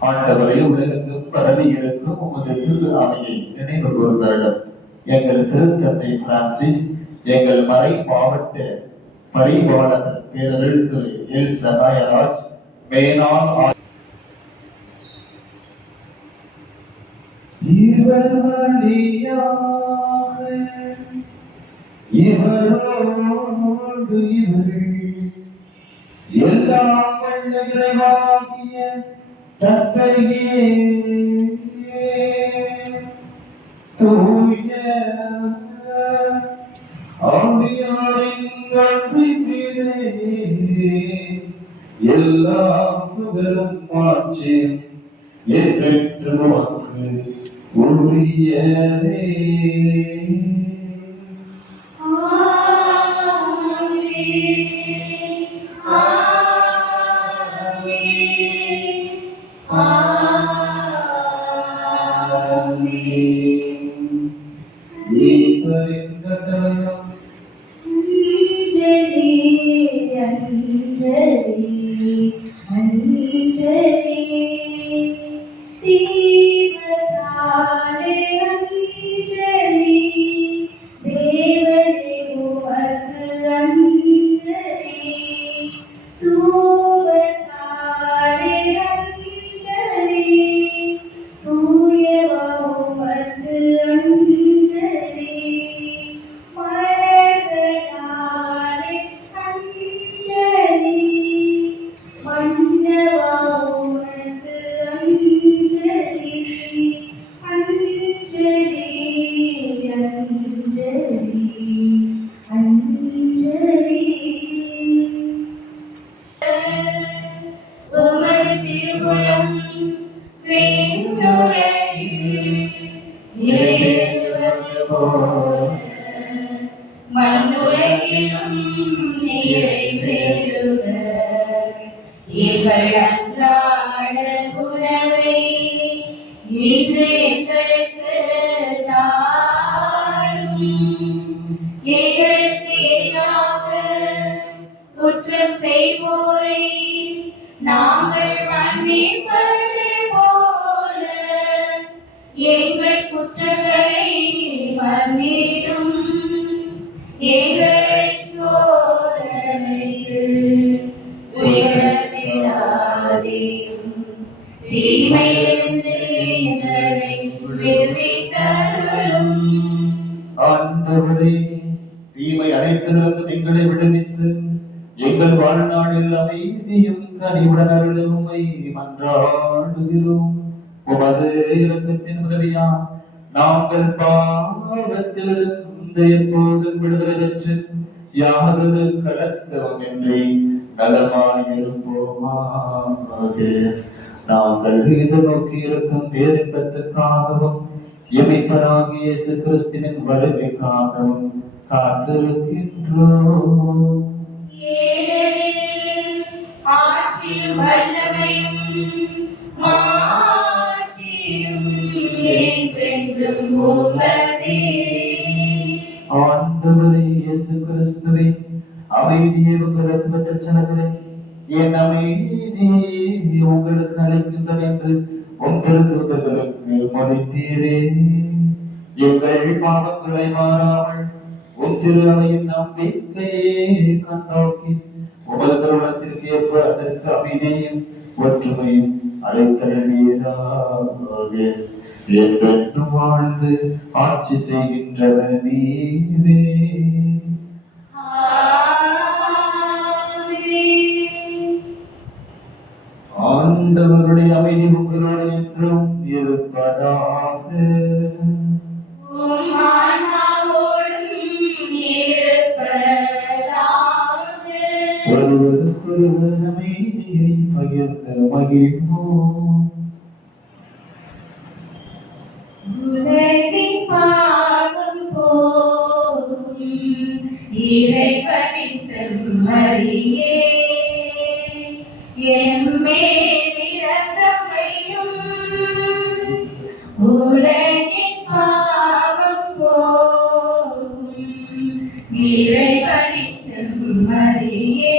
ஆண்டவரை உலகெங்கும் பரவி இருக்கும் உமது திரு அவையை நினைவு கூர்ந்தருளும். எங்கள் திருத்தந்தை பிரான்சிஸ், எங்கள் மறை மாவட்ட பரிபாலர் பேரருள் திரு எல் சகாயராஜ், மேனாள் இவர் வழியாக இவரோடு இவர்கள் எல்லாம் வல்ல இறைவாகிய தந்தையே, தூய ஆவியாரின் ஒன்றிப்பிலே எல்லா புகழும் மாட்சியும் ஏற்றென்று உமக்கு உரியதே. உமது திருவுளம் நிறைவேறுவது போல மண்ணுலகிலும் நிறைவேறுக. எங்கள் அன்றாட உணவை இன்று எங்களுக்கு தாரும். எங்களுக்கு எதிராக குற்றம் செய்வோரை நாங்கள் மன்னிப்பது போல எங்கள் குற்றங்களை மன்னியும். எங்களை சோதனையில் விழவிடாதேயும், தீமையிலிருந்து எங்களை விடுவித்தருளும். ஆண்டவரே, தீமை அனைத்திலிருந்து எங்களை விடுவித்து எங்கள் வாழ்நாளில் அமைதியும் கனிவுடன் அருளும் உம்மை மன்றாடுகிறோம். உமது இரக்கத்தின் உதவியால் நாங்கள் பாவத்திலிருந்து எப்போதும் விடுதலை பெற்று யாதொரு கலக்கமின்றி நலமாயிருப்போமாக. நாங்கள் எதிர்நோக்கி இருக்கும் பேரின்பத்துக்காகவும் எமைப்பராகிய இயேசு கிறிஸ்துவின் வருகைக்காகவும் காத்திருக்கின்றோம். ஆட்சியும் வல்லமையும் மாட்சியும் என்றென்றும் உமதே. ஆண்டவரே இயேசு கிறிஸ்துவே, அமைதியை உங்களுக்கு பெற்றுச் செல்கிறேன். என் அமைதியை உங்களுக்கு அளிக்கின்றேன் என்று உம் திருத்தூதர்களுக்கு மொழிந்தீரே. எங்கள் பாவங்களை மாறாமல் உம் திரு அவையின் நம்பிக்கையை கண்ணோக்கி உமது திருமணத்திற்கு ஏற்ப அதற்கு அமைதியையும் ஒற்றுமையும் அழைத்தருளீராக. என்றென்றும் வாழ்ந்து ஆட்சி செய்கின்றவர் நீரே. ஆண்டவருடைய அமைதி உங்களோடு என்றும் இருப்பதாக. உம் ஆன்மாவோடும் இருப்பதாக. ஒருவருக்கொருவர் அமைதியை பகிர்ந்து மகிழ்வோம். உலகின் பாவம் போக்கும் இறைவனின் செம்மறியே, எம்மேல் இரக்கம் வையும். உலகின் பாவம் போக்கும் இறைவனின் செம்மறியே,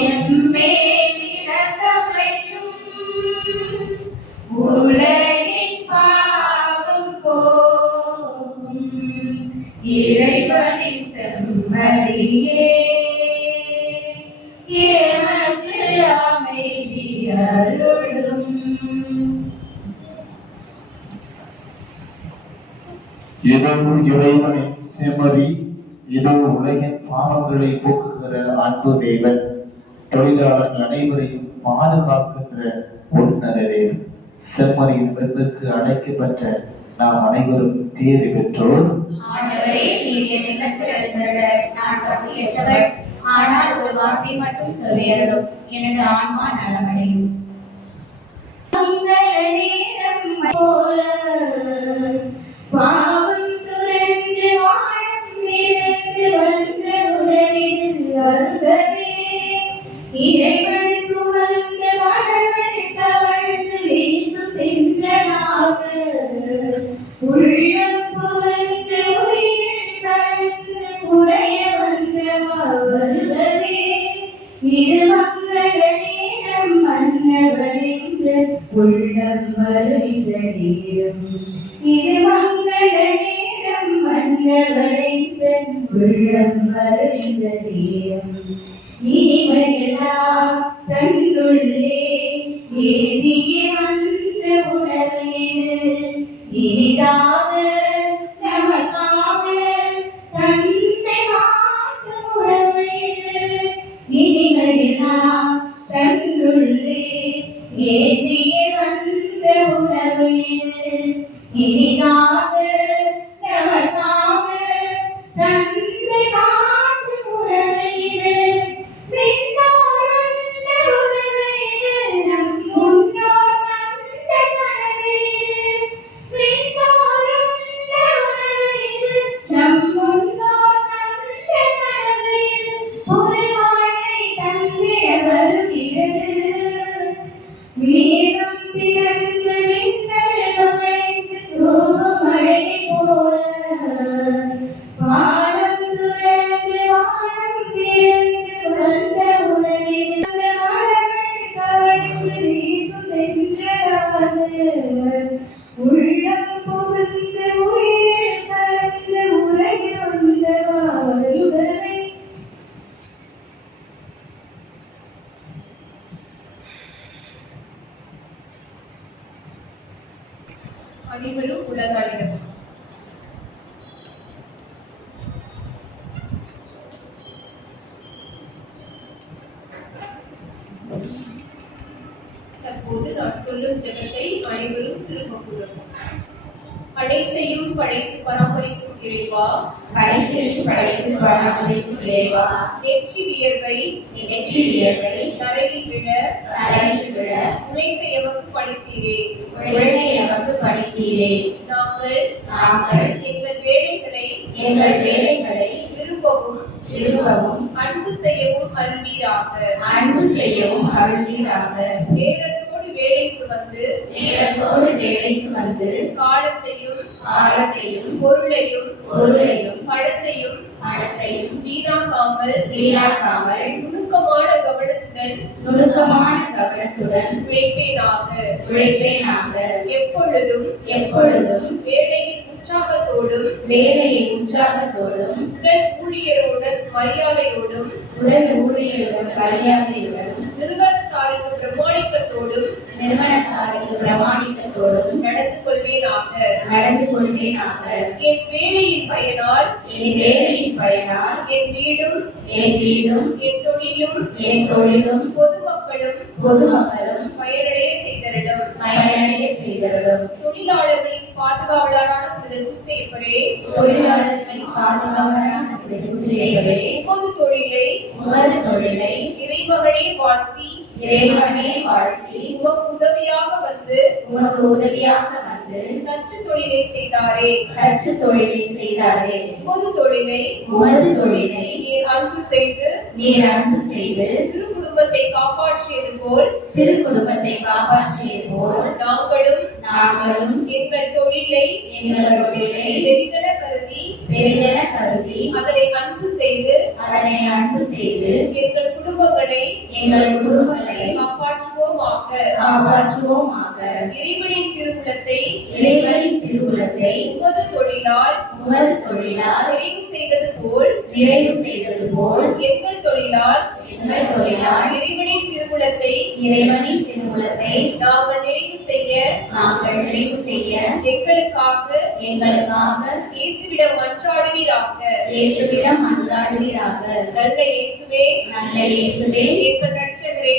எம்மேல் இரக்கம் வையும். உலகின் பாவம் போக்கும் இறைவனின் செம்மறியே, எமக்கு அமைதி அருளும். இதோ இறைவனின் செம்மறி, இதோ உலகின் பாவங்களை போக்குகிற அன்பு தேவன், தொழிலாளர்கள் அனைவரையும் பாதுகாக்கின்ற உன்னதரே. செம்மறியின் விருந்துக்கு அழைக்கப்பட்ட நாம் அனைவரும் பேறு பெற்றோர். ஆண்டவரே, நீர் என் இல்லத்தில் எழுந்தருள நான் தகுதியற்றவர். ஆனால் ஒரு வார்த்தை மட்டும் சொல்லியருளும், எனது ஆன்மா நலமடையும். மங்கள நேரம் போல பாவம் துறந்து வாழும் இருந்து வந்த உதவியில் வருகவே. இறைவன் சுமந்த மலர்கள் தவழ்ந்து வீசும் தென்றலாக உள்ளம் புகழ்ந்து உயிரில் கலந்து உறைய வந்த வருகவே. இது மங்கள நேரம் மன்னவரின் உள்ளம் வருகின்ற நேரம். இது மங்கள நேரம் மன்னவரின் உள்ளம் வருகின்ற நேரம். இனிமையெல்லாம் தன்னுள்ளே ஏந்திய வந்த உணர்வு இனிதாக நமக்காக தந்தை மாற்றும் உறவு. இனிமையெல்லாம் தன்னுள்ளே ஏந்திய வந்த உணர்வு இனிதாக நமக்காக தந்தை மாற்றும் உறவு. அனைவரும் உலகாளிகள். தற்போது நான் சொல்லும் ஜெபத்தை அனைவரும் திரும்ப கூறவும். அனைத்தையும் படைத்து பராமரிக்கும் இறைவா, அனைத்தையும் படைத்து பராமரிக்கும் இறைவா, நெற்றி வியர்வை தரையில் விழ உழைத்த எமக்கு பணித்தீரே. எமக்கு பணித்தீரே. நாங்கள் எங்கள் வேலைகளை விரும்பவும் அன்பு செய்யவும் அருள்வீராக. நேரத்தோடு வேலைக்கு வந்து காலத்தையும் பொருளையும் படத்தையும் வீணாக்காமல் நுணுக்கமான கவனத்துடன் உழைப்பேனாக. எப்பொழுதும் வேலையின் உற்சாகத்தோடும் உடல் ஊழியருடன் மரியாதையோடும் நிறுவனத்தாருக்கு பிரமாணிக்கத்தோடும் நடந்து கொள்வேனாக. என் வேலையின் பயனால் என் வீடும் என் தொழிலும் பொதுமக்களும் பயனடைய செய்தருளும். தொழிலாளர்களின் பாதுகாவலரான சூசேப்பரே, உமது தொழிலை இறைமகனே வாழ்த்தி உமக்கு உதவியாக வந்து நச்சு தொழிலை செய்தாரே. உமது தொழிலை நீர் அன்பு செய்து திருக்குடும்பத்தை காப்பாற்றியது போல் நாங்களும் எங்கள் தொழிலை பெரிதென கருதி அதனை அன்பு செய்து எங்கள் குடும்பங்களை காப்பாற்றுவோமாக. இறைவனின் திருவுளத்தை உமது தொழிலால் நிறைவு செய்தது போல் எங்கள் தொழிலால் இறைவனின் திருவுளத்தை நாங்கள் நிறைவு செய்ய எங்களுக்காக இயேசுவிடம் மன்றாடுவீராக. நல்ல இயேசுவே, எங்கள் இரட்சகரே,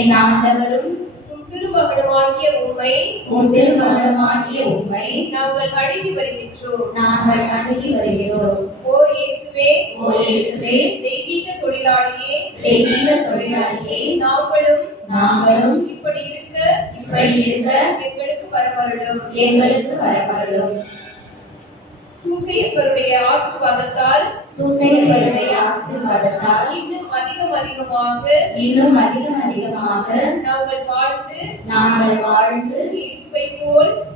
என் ஆண்டவரும் உம் திருமகனுமாகிய உம்மை நாங்கள் வணங்கி வருகின்றோம். ஓ இயேசுவே, தெய்வீக தொழிலாளியே, நாங்களும் இப்படி இருக்க எங்களுக்கு வரவருளும். சூசேப்பருடைய ஆசீர்வாதத்தால் இன்னும் அதிகமாக நாங்கள் வாழ்ந்து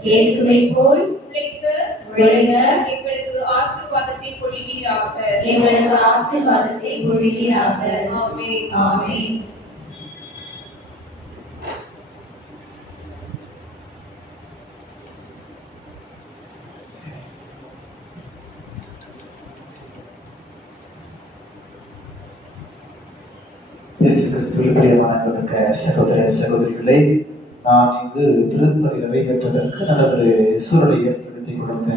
இயேசுவைப் போல் உழைக்க எங்களுக்கு ஆசீர்வாதத்தை பொழிவீராக. ஆமென். இயேசு கிறிஸ்துவில் பிரியமானவர்களுக்க சகோதர சகோதரிகளை, நான் இங்கு திருப்பலி நிறைவேற்றுவதற்கு நல்லதொரு சூழலை ஏற்படுத்தி கொடுத்த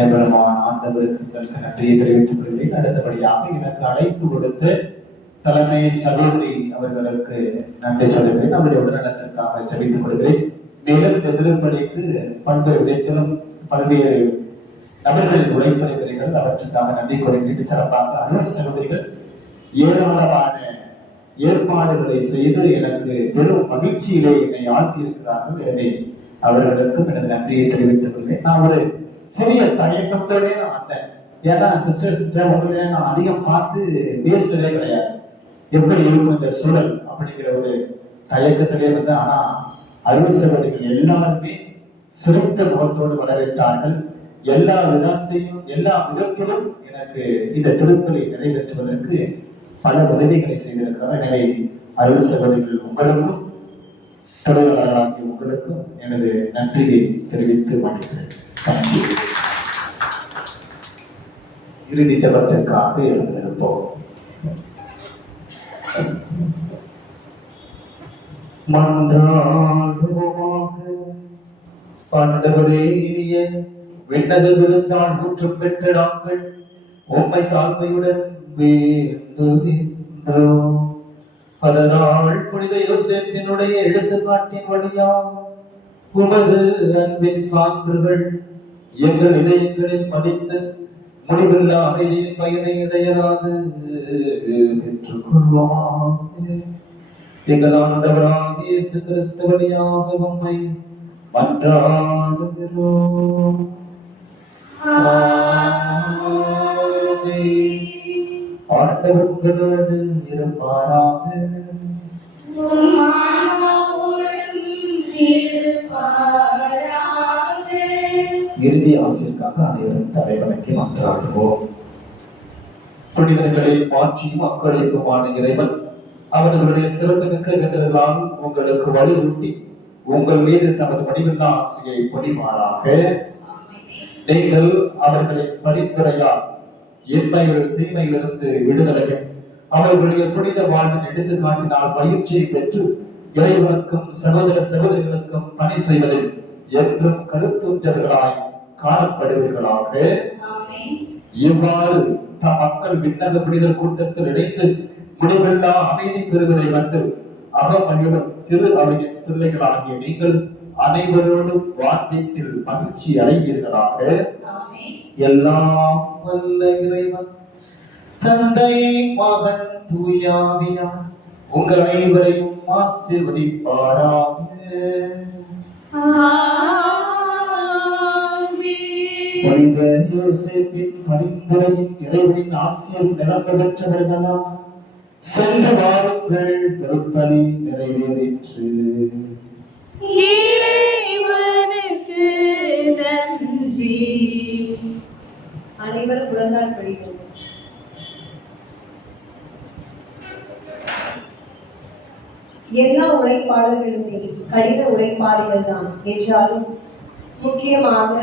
எம்பெருமான் ஆண்டவருக்கு இதற்கு நன்றியை தெரிவித்துக் கொள்கிறேன். அடுத்தபடியாக எனக்கு அழைப்பு கொடுத்த தலைமை சகோதரி அவர்களுக்கு நன்றி சொல்கிறேன். அவருடைய உடல்நலத்திற்காக ஜெபித்துக் கொள்கிறேன். மேலும் இந்த திருப்பலிக்கு பல்வேறு விதத்திலும் பல்வேறு நபர்களின் உழைப்பறிஞர்கள் அவற்றுக்காக நன்றி கூறுகிறேன். சிறப்பாக அலுவலர் சகோதரிகள் ஏராளமான ஏற்பாடுகளை செய்து எனக்கு பெரும் மகிழ்ச்சியிலே என்னை ஆழ்த்தி இருக்கிறார்கள். எனவே அவர்களுக்கும் எனது நன்றியை தெரிவித்துக் கொள்வேன். நான் ஒரு சிறிய தயக்கத்தோடே நான் வந்தேன். ஏன்னா சிஸ்டர் உங்களை நான் அதிகம் பார்த்து பேசுறதே கிடையாது. எப்படி இருக்கும் இந்த சூழல் அப்படிங்கிற ஒரு தயக்கத்திலே வந்தேன். ஆனா அலுவலர் சகோதரிகள் எல்லாருமே சிறந்த முகத்தோடு வரவேற்றார்கள். எல்லா விதத்திலும் எனக்கு இந்த திருப்பலி நிறைவேற்றுவதற்கு பல உதவிகளை செய்திருக்கிறார். எனவே அருள் சகோதரிகள் உங்களுக்கும் தொழிலாளர்களாகிய உங்களுக்கும் எனது நன்றியை தெரிவித்து மகிழ்கிறேன். இறுதி ஜெபத்திற்காக எழுந்திருப்போம். மன்றாடுவோமாக. ஆண்டவரே, இனிய விண்ணக விருந்தால் ஊற்று பெற்ற நாங்கள் உம்மை தாழ்மையுடன் வேண்டுகின்றோம். அதனால் புனித யோசேப்பினுடைய எடுத்துக்காட்டின் வழியாக உமது அன்பின் சான்றுகள் எங்கள் இதயங்களில் பதித்து முடிவில்லா அமைதியின் பயனை இடையராது பெற்றுக்கொள்வோம். எங்கள் ஆண்டவராகிய இயேசு கிறிஸ்து வழியாக உம்மை மன்றாடுகிறோம். ஆண்டவர் உங்களோடு இருப்பாராக. இறுதி ஆசிரியருக்காக அனைவரும் தலைவணங்கி மன்றாடுவோம். புனிதர்களை மாற்றி மக்களுக்குமான இறைவன் அவர்களுடைய சிறப்புமிக்க வேண்டுதலால் உங்களுக்கு வலியுறுத்தி உங்கள் மீது தமது முடிவில்லா ஆசையை பொழிவாராக. நீங்கள் அவர்களின் பரிந்துரையால் இன்மைகள் தீமையிலிருந்து விடுதலையும் அவர்களுடைய புனித வாழ்வின் எடுத்துக்காட்டினால் பயிற்சியை பெற்று இறைவனுக்கும் சகோதர சகோதரிகளுக்கும் பணி செய்வதில் என்றும் கருத்தூற்றர்களாய் காணப்படுவீர்களாக. இவ்வாறு மக்கள் விண்ணக புனிதர் கூட்டத்தில் இணைந்து முடிவில்லா அமைதி பெறுவதை கண்டு அகமகிழும் திரு அவையின் பிள்ளைகளாகிய நீங்கள் அனைவரோடும் வாழ்க்கையில் மகிழ்ச்சி அடைவீர்களாக. எல்லாம் வல்ல இறைவன் தந்தை மகன் தூயாவியார் உங்கள் அனைவரையும் ஆசீர்வதிப்பாராக. புனித யோசேப்பின் பரிந்துரையின் இறைவனின் ஆசியம் நிரம்ப பெற்றவர்களாம். சென்ற வாருங்கள், திருப்பலி நிறைவேறிற்று. இறைவனுக்கு நன்றி. அனைவரும் குழந்தால் படிக்கும். எல்லா உழைப்பாளர்களுமே கடின உழைப்பாளிகள் தான் என்றாலும் முக்கியமாக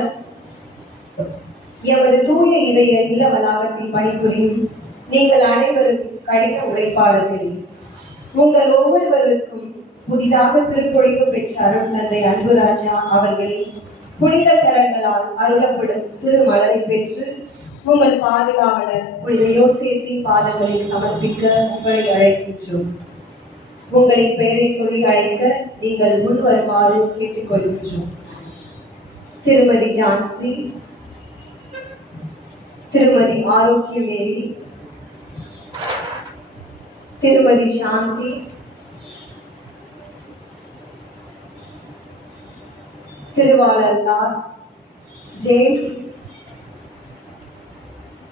எமது தூய இதய இல்ல வளாகத்தில் பணிபுரியும் நீங்கள் அனைவரும் கடின உழைப்பாளர்களே. உங்கள் ஒவ்வொருவருக்கும் புதிதாக திருப்பொழிவு பெற்ற அருள் தந்தை அன்புராஜா அவர்களின் புனித கரங்களால் அருளப்படும் சிறு மலரை பெற்று உங்கள் பாதுகாவலர் புனித யோசேப்பின் பாதங்களில் சமர்ப்பிக்க உங்களை அழைக்கின்றோம். உங்களின் பெயரை சொல்லி அழைக்க நீங்கள் முன் வருமாறு கேட்டுக்கொள்கின்றோம். திருமதி ஜான்சி, திருமதி ஆரோக்கியமேரி, திருமதி சாந்தி, திருவாளர் லார் ஜேம்ஸ்,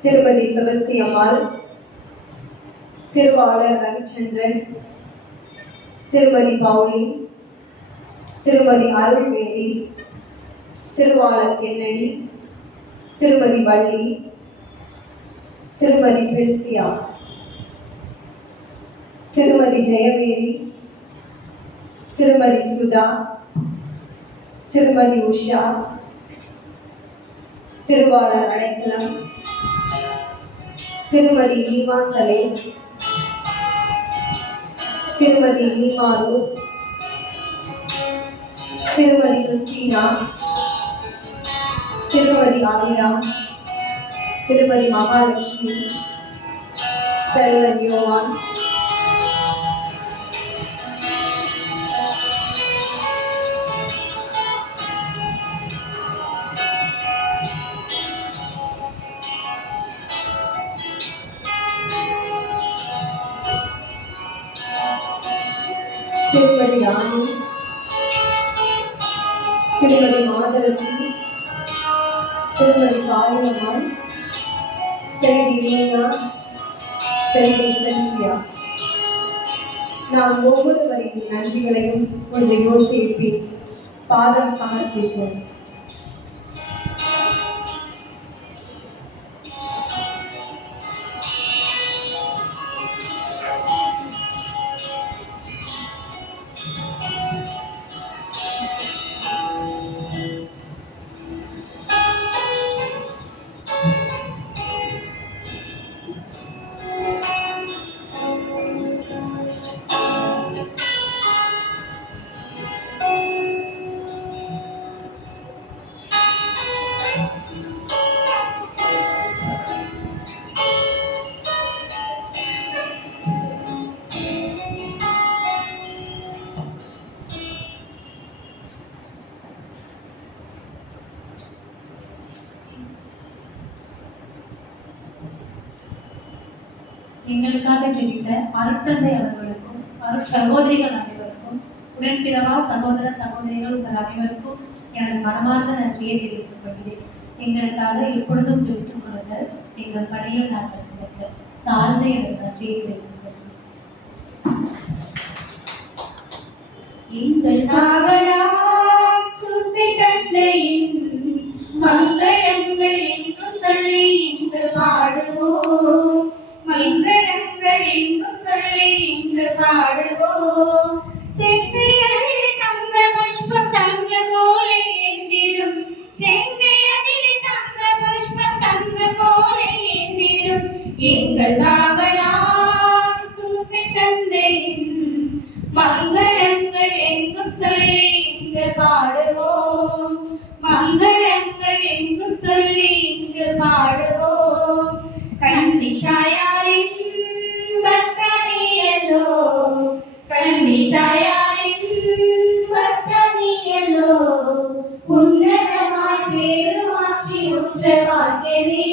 திருமதி செபஸ்தி அம்மாள், திருவாளர் ரவிச்சந்திரன், திருமதி பவுலி, திருமதி அருள்வேலி, திருவாளர் கென்னடி, திருமதி வள்ளி, திருமதி பில்சியா, திருமதி ஜெயவேரி, திருமதி சுதா, திருமதி உஷா, திருவாளர் அடைக்கலம், திருமதி ஈமா சலேம், திருமதி ஈமா ரோஸ், திருமதி கிறிஸ்டினா, திருமதி ஆலியா, திருமதி மகாலட்சுமி, செல்வன் யோவான், திருமதி ராணி, திருமதி மாதரசி, திருமதி காளியம்மாள், செல்வி மீனா, செல்வி சென்சியா. நாம் ஒவ்வொருவரின் நன்றிகளையும் ஒன்று யோசிப்பி பாதம் சமர்ப்பிப்போம். எங்களுக்காக ஜெபித்த அருட்தந்தை அவர்களுக்கும் சகோதரிகள் அனைவருக்கும் உடன்பிறவா சகோதர சகோதரிகள் உங்கள் அனைவருக்கும் எனது மனமார்ந்த நன்றியை தெரிவித்துக் கொள்கிறேன். எங்களுக்காக எப்பொழுதும் ஜெபித்துக் கொள்ளுங்கள். எங்கள் பணியில் நாங்கள் சிறக்க தாழ்ந்த எனது நன்றியை தெரிவித்துக் கொள்கிறேன். எங்கள் காவலார் சூசை தந்தையின் மங்களங்கள் என்று சொல்லி இன்று பாடுவோம். மங்களங்கள் என்று சொல்லி இன்று பாடுவோம். செங்கையதிலே தங்க புஷ்பம் தங்க கோலை ஏந்திடும். செங்கையதிலே தங்க புஷ்பம் தங்க கோலை ஏந்திடும். எங்கள் காவலார் சூசை தந்தையின் மங்களங்கள் எங்கும் சொல்லி இங்கு பாடுவோம். மங்களங்கள் எங்கும் சொல்லி இங்கு பாடுவோம். கன்னி தாயாரின் பக்தனியலோ, கன்னி தாயாரின் பக்தனியலோ, உன்னதமாய் பேருமாட்சி உற்ற வாக்கியனே.